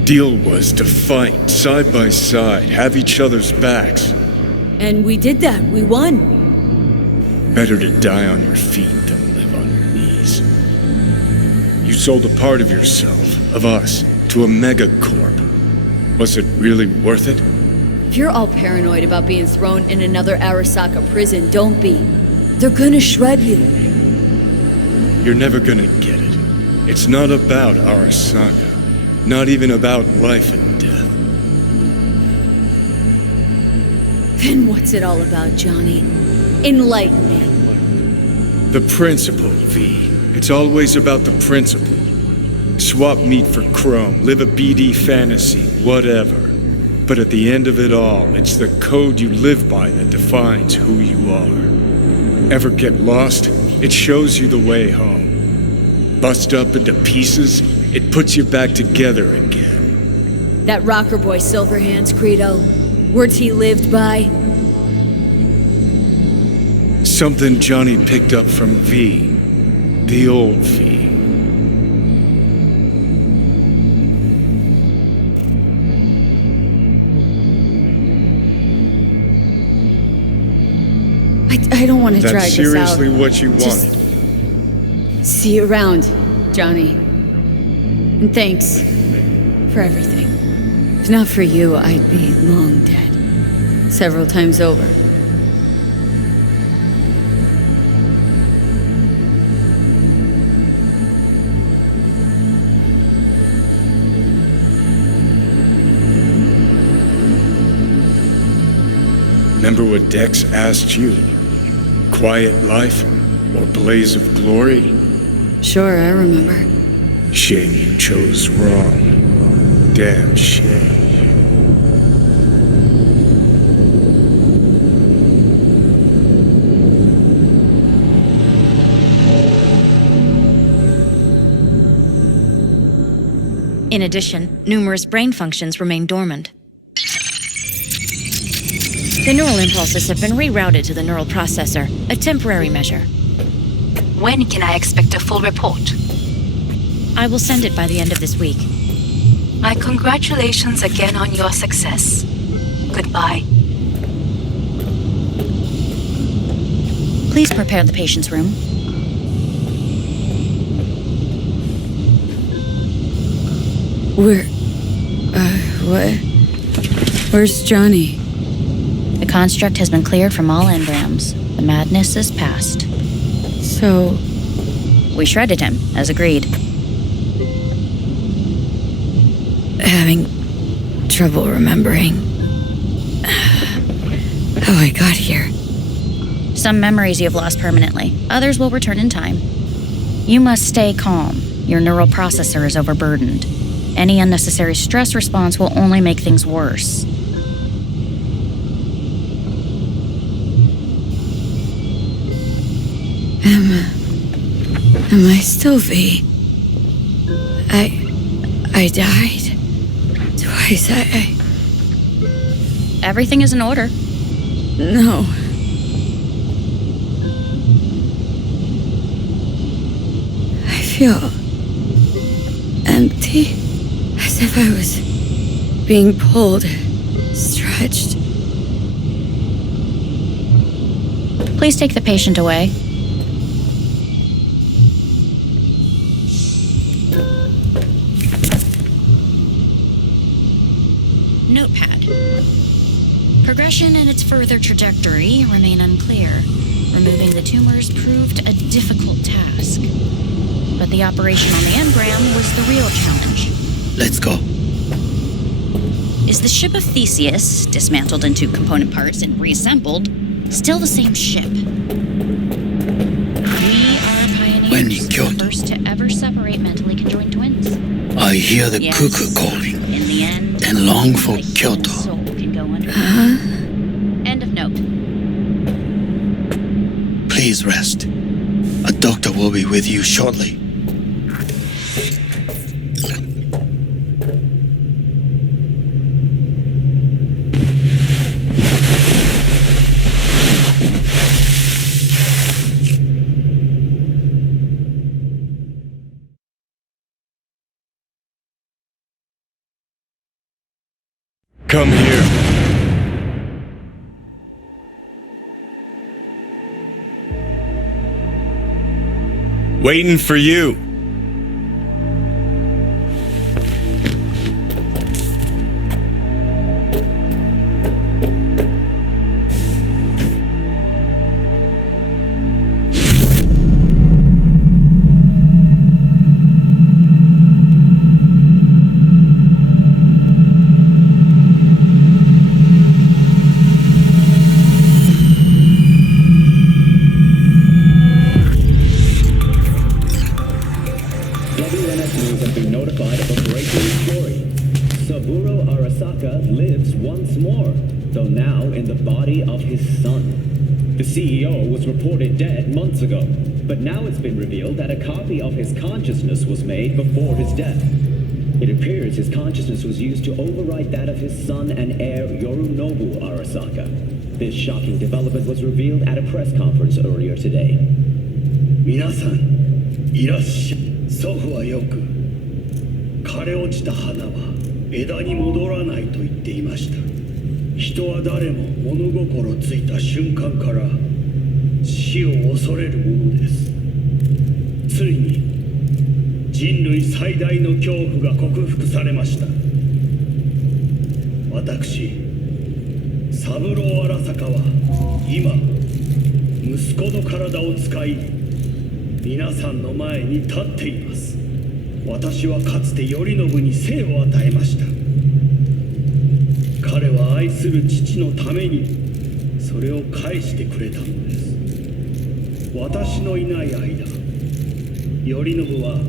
Deal was to fight side by side, have each other's backs. And we did that, we won. Better to die on your feet than live on your knees. You sold a part of yourself, of us, to a megacorp. Was it really worth it? If you're all paranoid about being thrown in another Arasaka prison, don't be. They're gonna shred you. You're never gonna get it. It's not about Arasaka. Not even about life and death. Then what's it all about, Johnny? Enlighten me. The principle, V. It's always about the principle. Swap meat for chrome, live a BD fantasy, whatever. But at the end of it all, it's the code you live by that defines who you are. Ever get lost? It shows you the way home. Bust up into pieces, it puts you back together again. That rocker boy Silverhand's credo, words he lived by. Something Johnny picked up from V, the old V. I don't want to drag That's this out. seriously what you wanted. Just see you around, Johnny. And thanks for everything. If not for you, I'd be long dead. Several times over. Remember what Dex asked you? Quiet life or blaze of glory? Sure, I remember. Shame you chose wrong. Damn shame. In addition, numerous brain functions remain dormant. The neural impulses have been rerouted to the neural processor, a temporary measure. When can I expect a full report? I will send it by the end of this week. My congratulations again on your success. Goodbye. Please prepare the patient's room. Where's Johnny? The construct has been cleared from all engrams. The madness is past. So... We shredded him, as agreed. Having trouble remembering how I got here. Some memories you have lost permanently. Others will return in time. You must stay calm. Your neural processor is overburdened. Any unnecessary stress response will only make things worse. Am I still V? I died twice. Everything is in order. No. I feel empty, as if I was being pulled, stretched. Please take the patient away. notepad. Progression and its further trajectory remain unclear. Removing the tumors proved a difficult task. But the operation on the engram was the real challenge. Let's go. Is the ship of Theseus, dismantled into component parts and reassembled, still the same ship? We are pioneers, the first to ever separate mentally conjoined twins. I hear the cuckoo calling In the end, and long for the Kyoto. soul can go under. End of note. Please rest. A doctor will be with you shortly. Come here. Waiting for you. Reported dead months ago, but now it's been revealed that a copy of his consciousness was made before his death. It appears his consciousness was used to overwrite that of his son and heir Yorinobu Arasaka. This shocking development was revealed at a press conference earlier today. 皆さん、いらっしゃい。祖父はよく、枯れ落ちた花は枝に戻らないと言っていました。人は誰も物心ついた瞬間から死を恐れるものです。ついに人類最大の恐怖が克服されました。私、三郎荒坂は今息子の体を使い皆さんの前に立っています。私はかつて頼信に生を与えました。彼は愛する父のためにそれを返してくれたのです。私のいない間、頼信は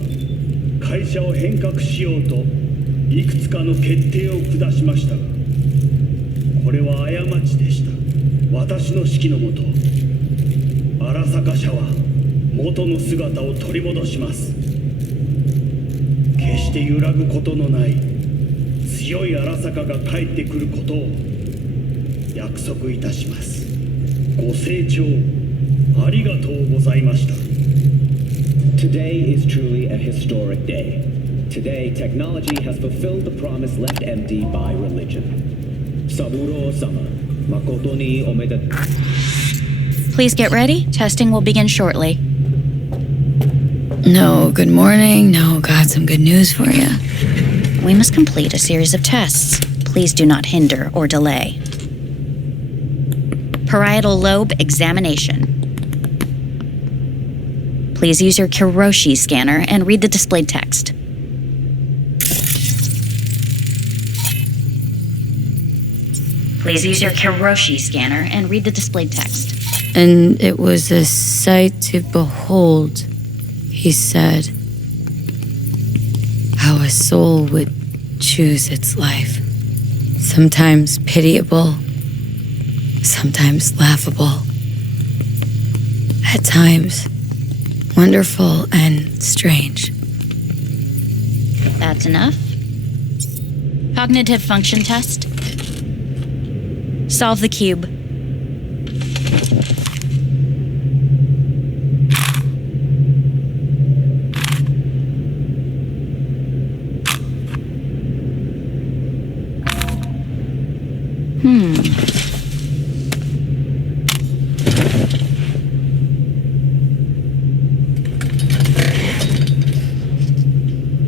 会社を変革しようといくつかの決定を下しましたが、これは過ちでした。私の指揮のもと、荒坂社は元の姿を取り戻します。決して揺らぐことのない強い荒坂が帰ってくることを約束いたします。ご清聴ありがとうございました。 Today is truly a historic day. Today, technology has fulfilled the promise left empty by religion. Saburo-sama, makoto ni omedetou. Please get ready. Testing will begin shortly. No, good morning. No, got some good news for you. We must complete a series of tests. Please do not hinder or delay. Parietal lobe examination. Please use your Kiroshi scanner and read the displayed text. Please use your Kiroshi scanner and read the displayed text. And it was a sight to behold, he said, how a soul would choose its life. Sometimes pitiable, sometimes laughable. At times, wonderful and strange. That's enough. Cognitive function test. Solve the cube.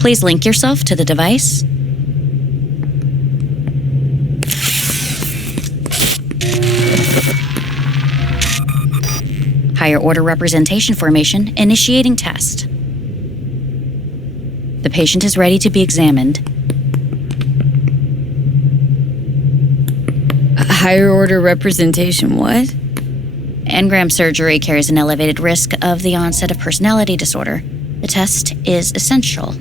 Please link yourself to the device. Higher order representation formation, initiating test. The patient is ready to be examined. Higher order representation, what? Engram surgery carries an elevated risk of the onset of personality disorder. The test is essential.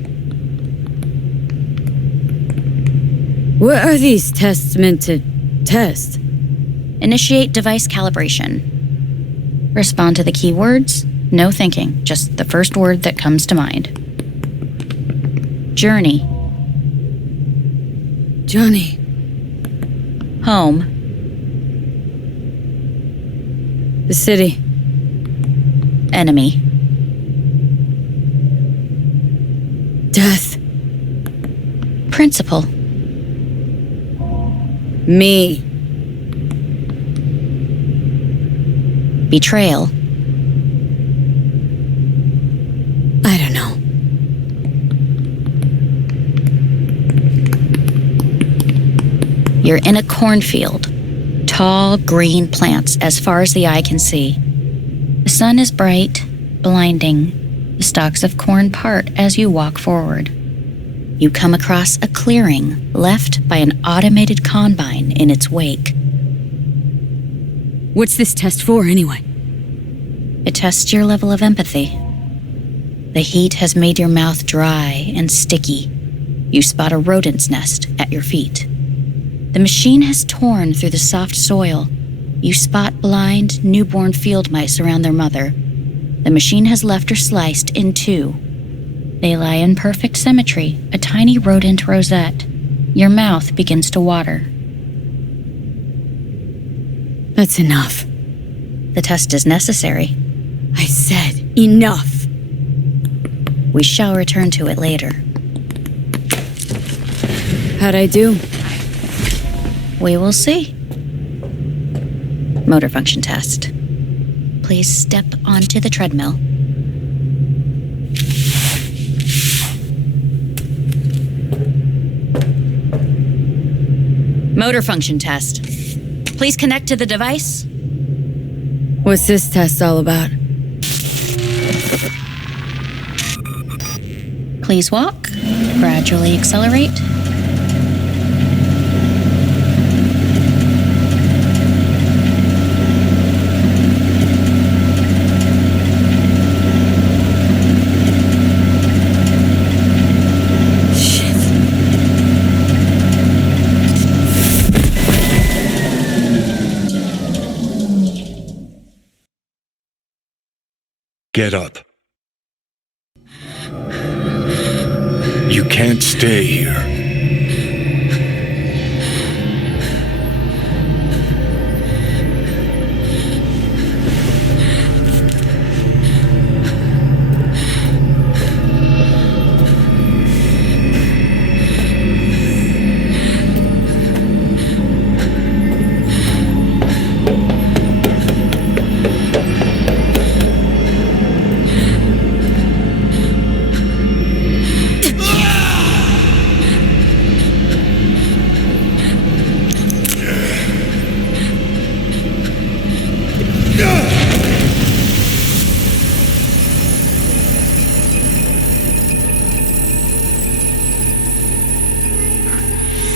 What are these tests meant to test? Initiate device calibration. Respond to the keywords. No thinking, just the first word that comes to mind. Journey. Johnny. Home. The city. Enemy. Death. Principal. Me. Betrayal. I don't know. You're in a cornfield. Tall, green plants as far as the eye can see. The sun is bright, blinding. The stalks of corn part as you walk forward. You come across a clearing left by an automated combine in its wake. What's this test for, anyway? It tests your level of empathy. The heat has made your mouth dry and sticky. You spot a rodent's nest at your feet. The machine has torn through the soft soil. You spot blind, newborn field mice around their mother. The machine has left her sliced in two. They lie in perfect symmetry, a tiny rodent rosette. Your mouth begins to water. That's enough. The test is necessary. I said enough. We shall return to it later. How'd I do? We will see. Motor function test. Please step onto the treadmill. Motor function test. Please connect to the device. What's this test all about? Please walk. Gradually accelerate. Get up. You can't stay here.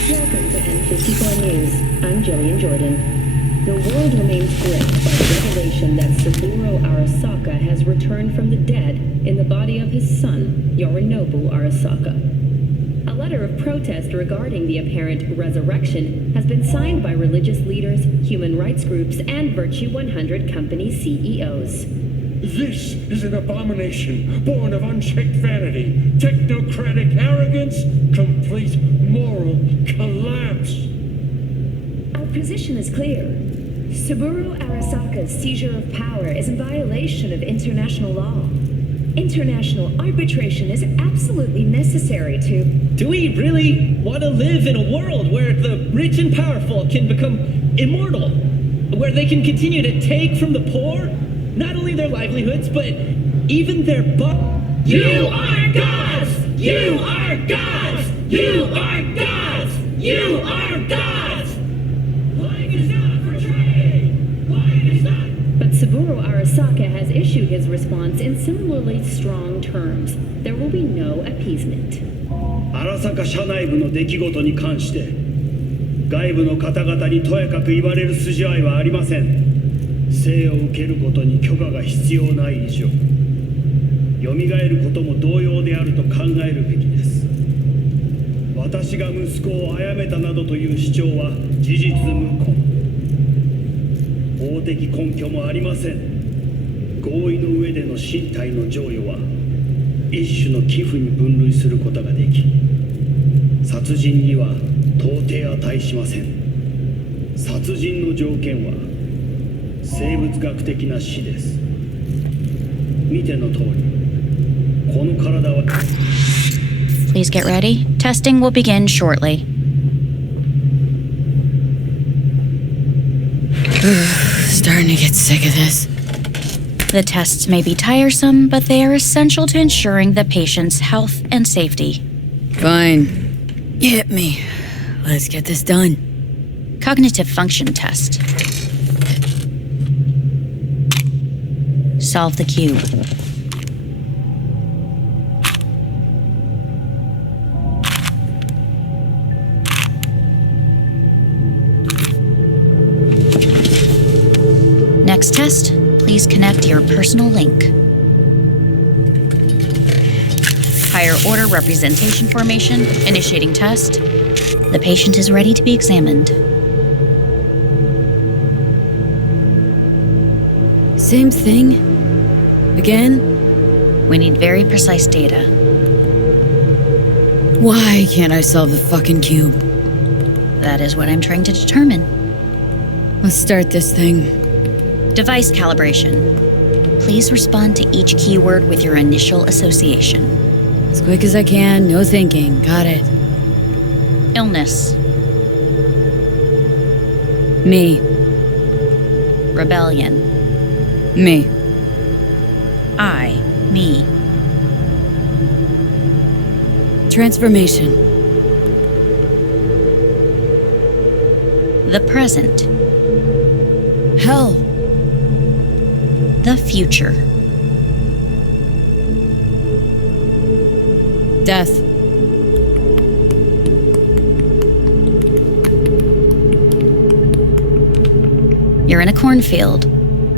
Welcome to N54 News. I'm Jillian Jordan. The world remains gripped by the revelation that Saburo Arasaka has returned from the dead in the body of his son, Yorinobu Arasaka. A letter of protest regarding the apparent resurrection has been signed by religious leaders, human rights groups, and Virtue 100 company CEOs. This is an abomination born of unchecked vanity, technocratic arrogance, complete moral collapse. Our position is clear. Saburo Arasaka's seizure of power is in violation of international law. International arbitration is absolutely necessary to... Do we really want to live in a world where the rich and powerful can become immortal? Where they can continue to take from the poor? Not only their livelihoods, but even their You are gods! You are gods! You are gods! You are gods! Life is not for trade! Life is not... But Saburo Arasaka Arasaka has issued his response in similarly strong terms. There will be no appeasement. 荒坂社内部の出来事に関して外部の方々にとやかく言われる筋合いはありません。生を受けることに許可が必要ない以上、蘇ることも同様であると考えるべきです。私が息子を殺めたなどという主張は事実無根。法的根拠もありません。合意の上での身体の贈与は一種の寄付に分類することができ、殺人には到底値しません。殺人の条件は生物学的な死です。見ての通り、この体は Please get ready. Testing will begin shortly. Starting to get sick of this. The tests may be tiresome, but they are essential to ensuring the patient's health and safety. Fine. Hit me. Let's get this done. Cognitive function test. Solve the cube. Next test, please connect your personal link. Higher order representation formation, initiating test. The patient is ready to be examined. Same thing? Again? We need very precise data. Why can't I solve the fucking cube? That is what I'm trying to determine. Let's start this thing. Device calibration. Please respond to each keyword with your initial association. As quick as I can, no thinking. Got it. Illness. Me. Rebellion. Me. I. Me. Transformation. The present. Hell. The future. Death. You're in a cornfield.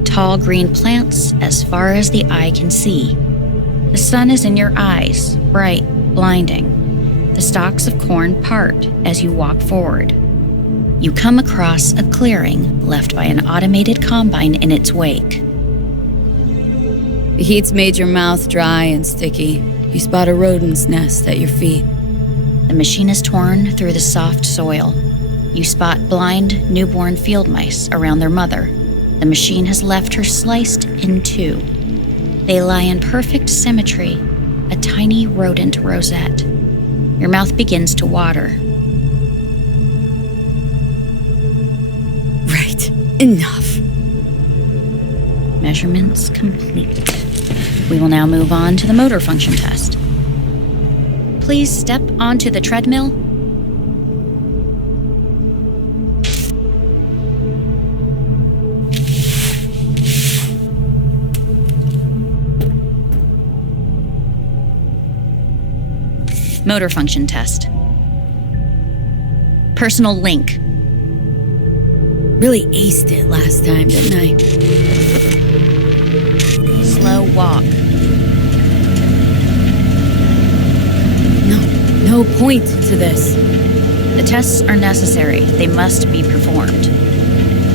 Tall green plants as far as the eye can see. The sun is in your eyes, bright, blinding. The stalks of corn part as you walk forward. You come across a clearing left by an automated combine in its wake. The heat's made your mouth dry and sticky. You spot a rodent's nest at your feet. The machine is torn through the soft soil. You spot blind, newborn field mice around their mother. The machine has left her sliced in two. They lie in perfect symmetry, a tiny rodent rosette. Your mouth begins to water. Right. Enough. Measurements complete. We will now move on to the motor function test. Please step onto the treadmill. Motor function test. Personal link. Really aced it last time, didn't I? Slow walk. No point to this. The tests are necessary. They must be performed.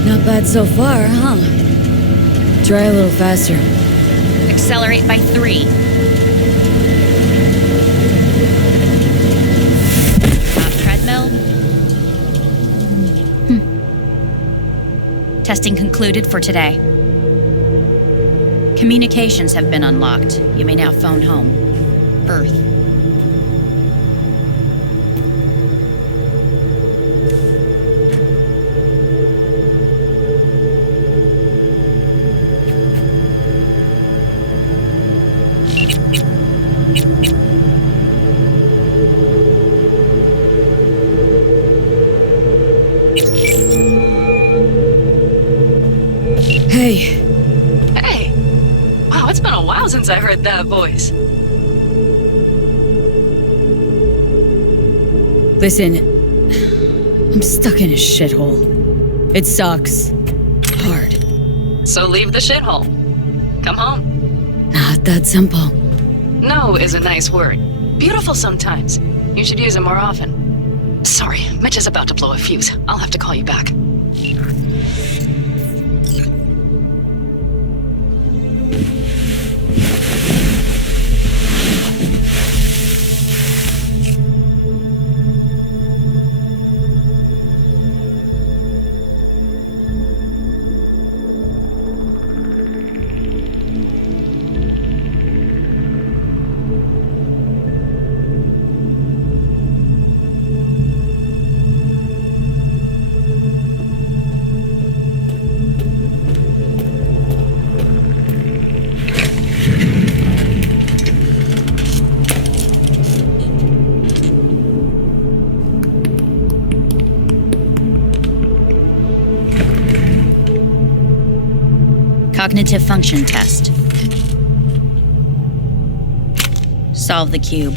Not bad so far, huh? Try a little faster. Accelerate by 3. Stop treadmill. Testing concluded for today. Communications have been unlocked. You may now phone home. Earth. Hey. Hey, since I heard that voice. Listen, I'm stuck in a shithole. It sucks. Hard. So leave the shithole. Come home. Not that simple. No is a nice word. Beautiful sometimes. You should use it more often. Sorry, Mitch is about to blow a fuse. I'll have to call you back. Cognitive function test. Solve the cube.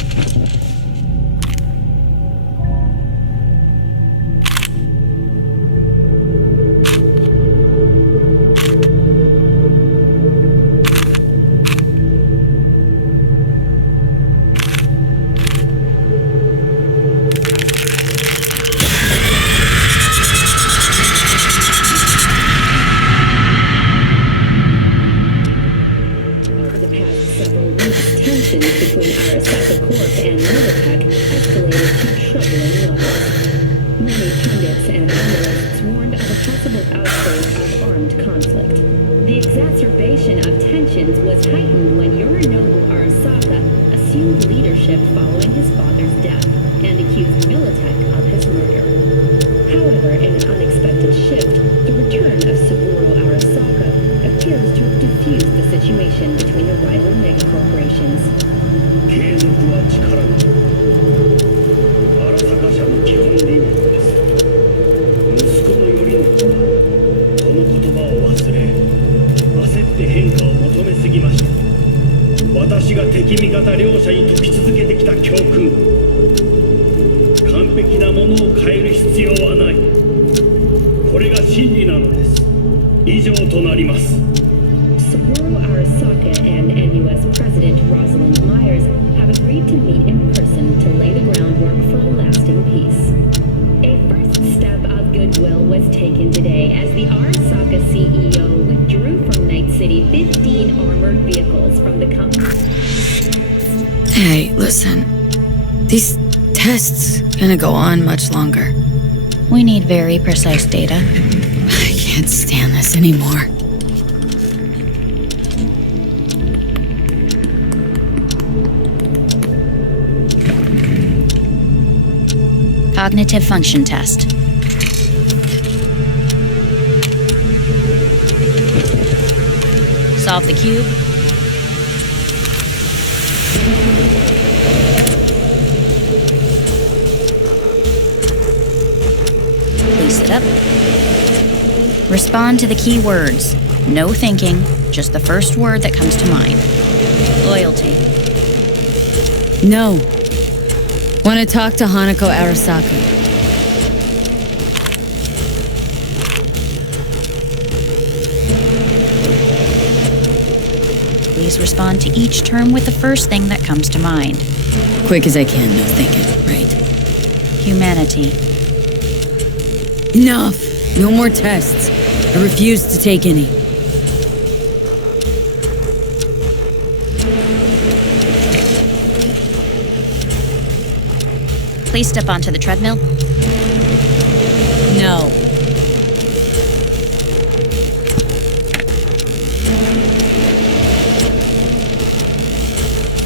Gonna go on much longer. We need very precise data. I can't stand this anymore. Cognitive function test. Solve the cube. It up. Respond to the key words. No thinking, just the first word that comes to mind. Loyalty. No. Want to talk to Hanako Arasaka. Please respond to each term with the first thing that comes to mind. Quick as I can, no thinking, right? Humanity. Enough! No more tests. I refuse to take any. Please step onto the treadmill. No.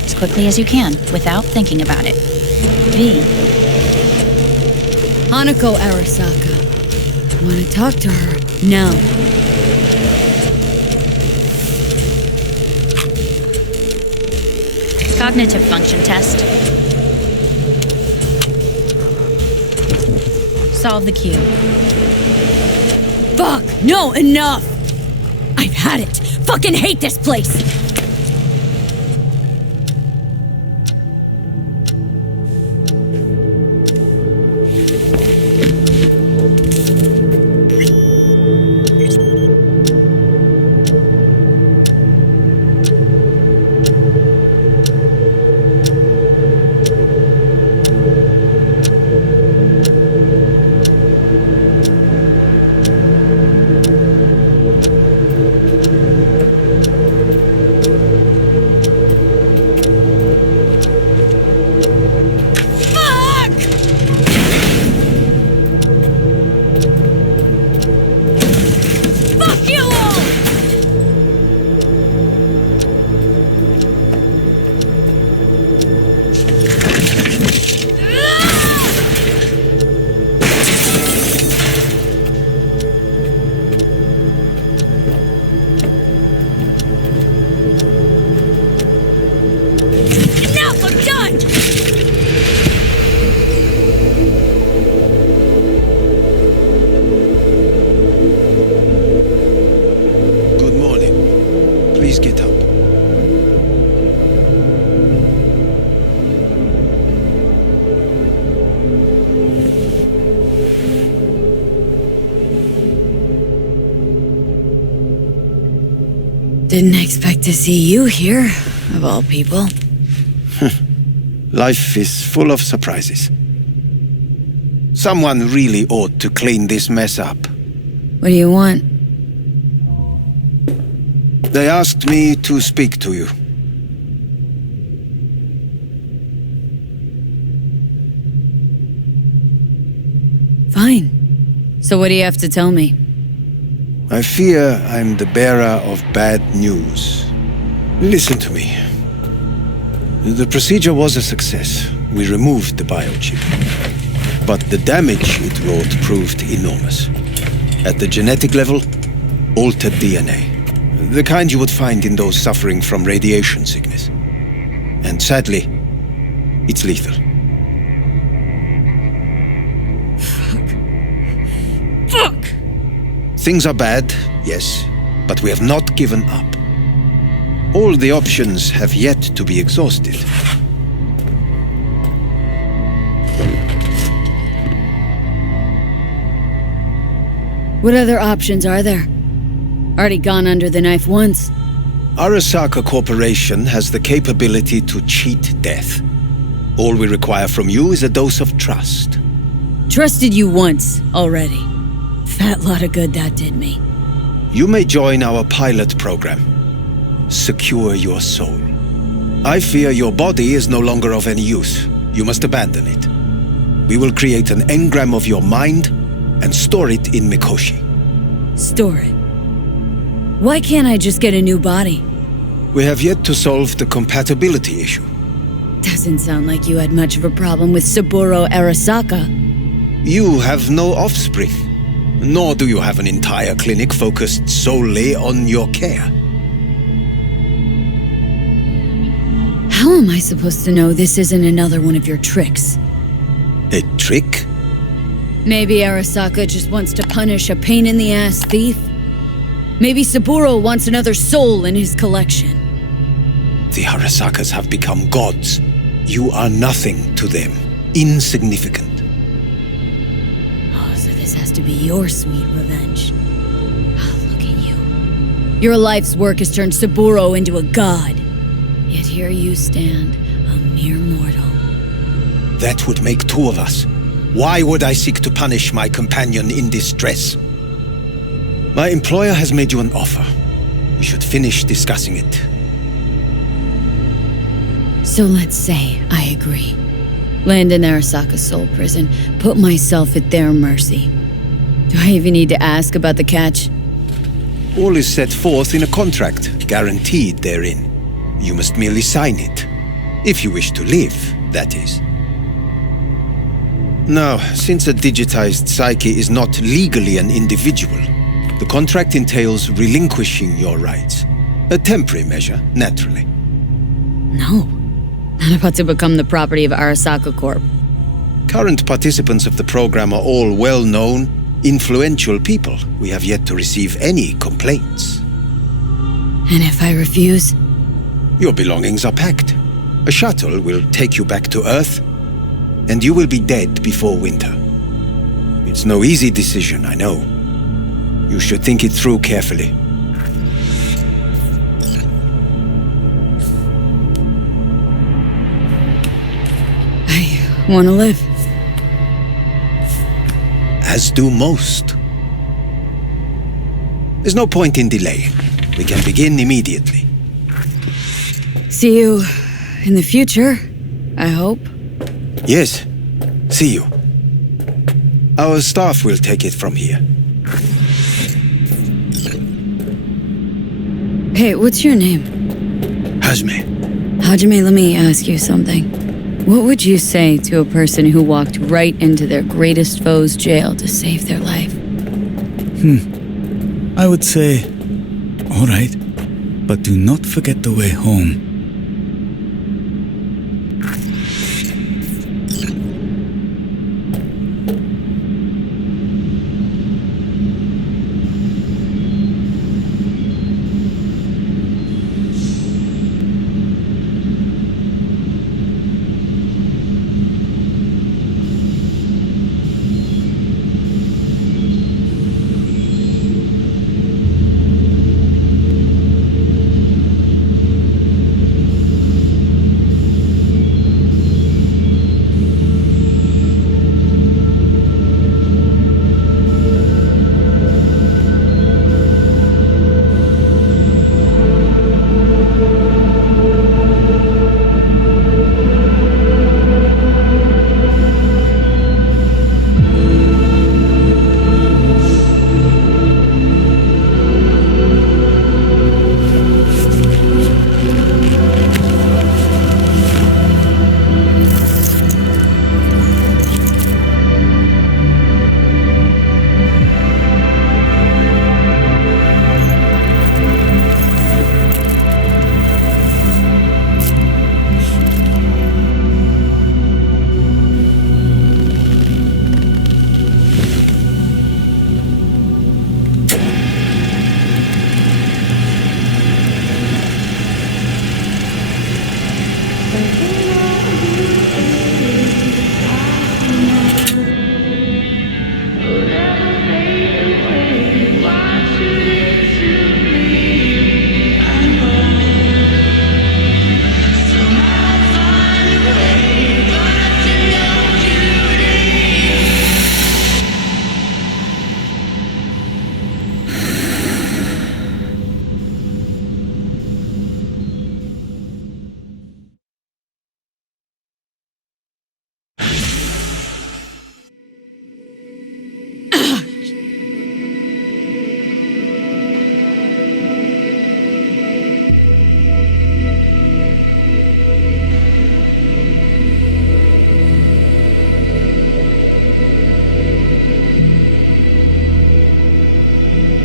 As quickly as you can, without thinking about it. V. Hanako Arasaka. Want to talk to her now. Cognitive function test. Solve the cube. Fuck! No, enough! I've had it! Fucking hate this place! Please get up. Didn't expect to see you here, of all people. Life is full of surprises. Someone really ought to clean this mess up. What do you want? They asked me to speak to you. Fine. So what do you have to tell me? I fear I'm the bearer of bad news. Listen to me. The procedure was a success. We removed the biochip. But the damage it wrought proved enormous. At the genetic level, altered DNA. The kind you would find in those suffering from radiation sickness. And sadly, it's lethal. Fuck! Things are bad, yes, but we have not given up. All the options have yet to be exhausted. What other options are there? Already gone under the knife once. Arasaka Corporation has the capability to cheat death. All we require from you is a dose of trust. Trusted you once, already. Fat lot of good that did me. You may join our pilot program. Secure your soul. I fear your body is no longer of any use. You must abandon it. We will create an engram of your mind and store it in Mikoshi. Store it? Why can't I just get a new body? We have yet to solve the compatibility issue. Doesn't sound like you had much of a problem with Saburo Arasaka. You have no offspring, nor do you have an entire clinic focused solely on your care. How am I supposed to know this isn't another one of your tricks? A trick? Maybe Arasaka just wants to punish a pain-in-the-ass thief? Maybe Saburo wants another soul in his collection. The Arasakas have become gods. You are nothing to them. Insignificant. Oh, so this has to be your sweet revenge. Oh, look at you. Your life's work has turned Saburo into a god. Yet here you stand, a mere mortal. That would make two of us. Why would I seek to punish my companion in distress? My employer has made you an offer. We should finish discussing it. So let's say I agree. Land in Arasaka's soul prison, put myself at their mercy. Do I even need to ask about the catch? All is set forth in a contract, guaranteed therein. You must merely sign it. If you wish to live, that is. Now, since a digitized psyche is not legally an individual, the contract entails relinquishing your rights. A temporary measure, naturally. No. Not about to become the property of Arasaka Corp. Current participants of the program are all well-known, influential people. We have yet to receive any complaints. And if I refuse? Your belongings are packed. A shuttle will take you back to Earth, and you will be dead before winter. It's no easy decision, I know. You should think it through carefully. I want to live. As do most. There's no point in delaying. We can begin immediately. See you in the future, I hope. Yes, see you. Our staff will take it from here. Hey, what's your name? Hajime. Hajime, let me ask you something. What would you say to a person who walked right into their greatest foe's jail to save their life? I would say, all right, but do not forget the way home.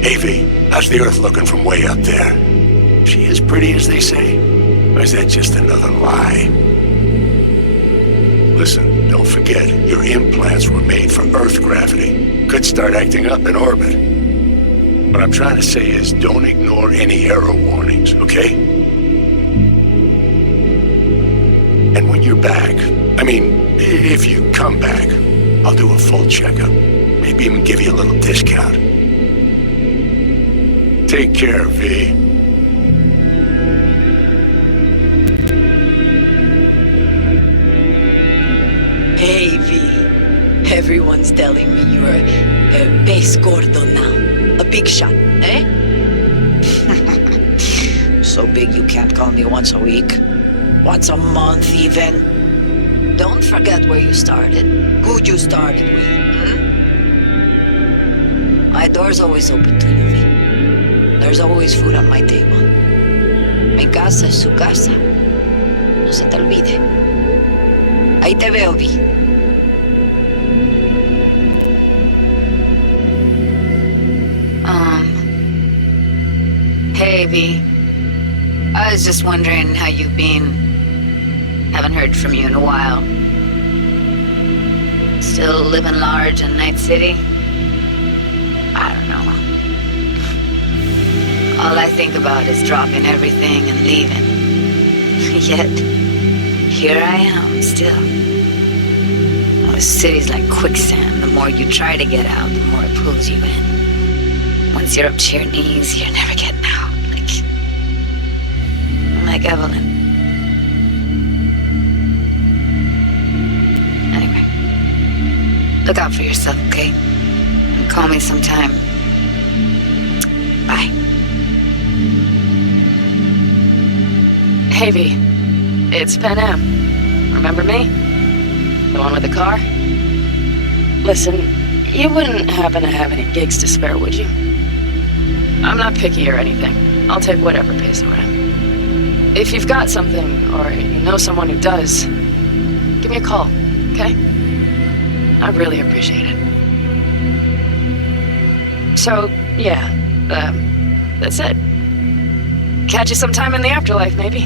Hey, V, how's the Earth looking from way up there? She as pretty as they say? Or is that just another lie? Listen, don't forget, your implants were made for Earth gravity. Could start acting up in orbit. What I'm trying to say is don't ignore any error warnings, okay? And when you're back, I mean, if you come back, I'll do a full checkup. Maybe even give you a little discount. Take care, V. Hey, V. Everyone's telling me you're a base gordo now. A big shot, eh? So big you can't call me once a week. Once a month, even. Don't forget where you started. Who'd you started with, My door's always open to you, V. There's always food on my table. Mi casa es su casa. No se te olvide. Ahí te veo, V. Hey, V. I was just wondering how you've been. Haven't heard from you in a while. Still living large in Night City? I don't know. All I think about is dropping everything and leaving. Yet, here I am still. Oh, the city's like quicksand. The more you try to get out, the more it pulls you in. Once you're up to your knees, you're never getting out. Like Evelyn. Anyway, look out for yourself, okay? And call me sometime. Bye. Hey, V. It's Pan Am. Remember me? The one with the car? Listen, you wouldn't happen to have any gigs to spare, would you? I'm not picky or anything. I'll take whatever pays around. If you've got something, or you know someone who does, give me a call, okay? I really appreciate it. So, yeah, that's it. Catch you sometime in the afterlife, maybe.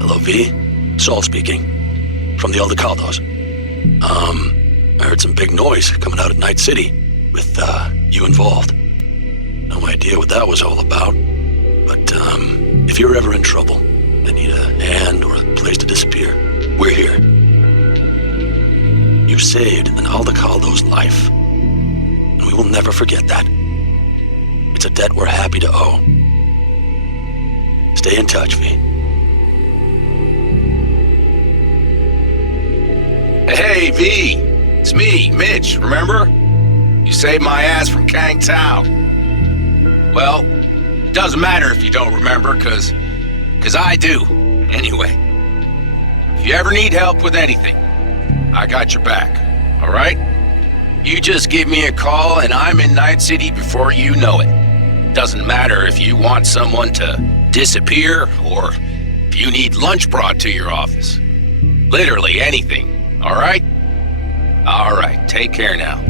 Hello, V. Saul speaking. From the Aldecaldos. I heard some big noise coming out of Night City with, you involved. No idea what that was all about. But, if you're ever in trouble and need a hand or a place to disappear, we're here. You saved an Aldecaldo's life. And we will never forget that. It's a debt we're happy to owe. Stay in touch, V. Hey, V. It's me, Mitch, remember? You saved my ass from Kang Tao. Well, it doesn't matter if you don't remember, cause I do, anyway. If you ever need help with anything, I got your back, alright? You just give me a call and I'm in Night City before you know it. Doesn't matter if you want someone to disappear or if you need lunch brought to your office. Literally anything, alright? Alright, take care now.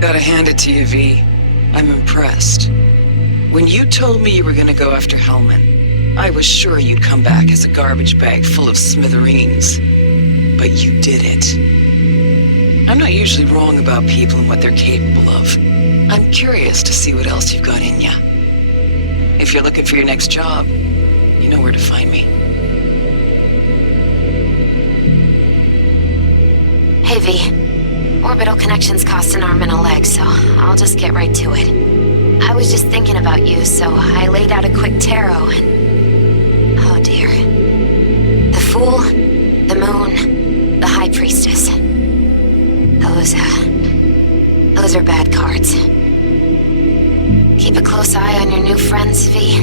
Gotta hand it to you, V. I'm impressed. When you told me you were gonna go after Hellman, I was sure you'd come back as a garbage bag full of smithereens. But you did it. I'm not usually wrong about people and what they're capable of. I'm curious to see what else you've got in ya. If you're looking for your next job, you know where to find me. Hey, V. Orbital connections cost an arm and a leg, so I'll just get right to it. I was just thinking about you, so I laid out a quick tarot and... oh dear. The Fool, the Moon, the High Priestess. Those are bad cards. Keep a close eye on your new friends, V.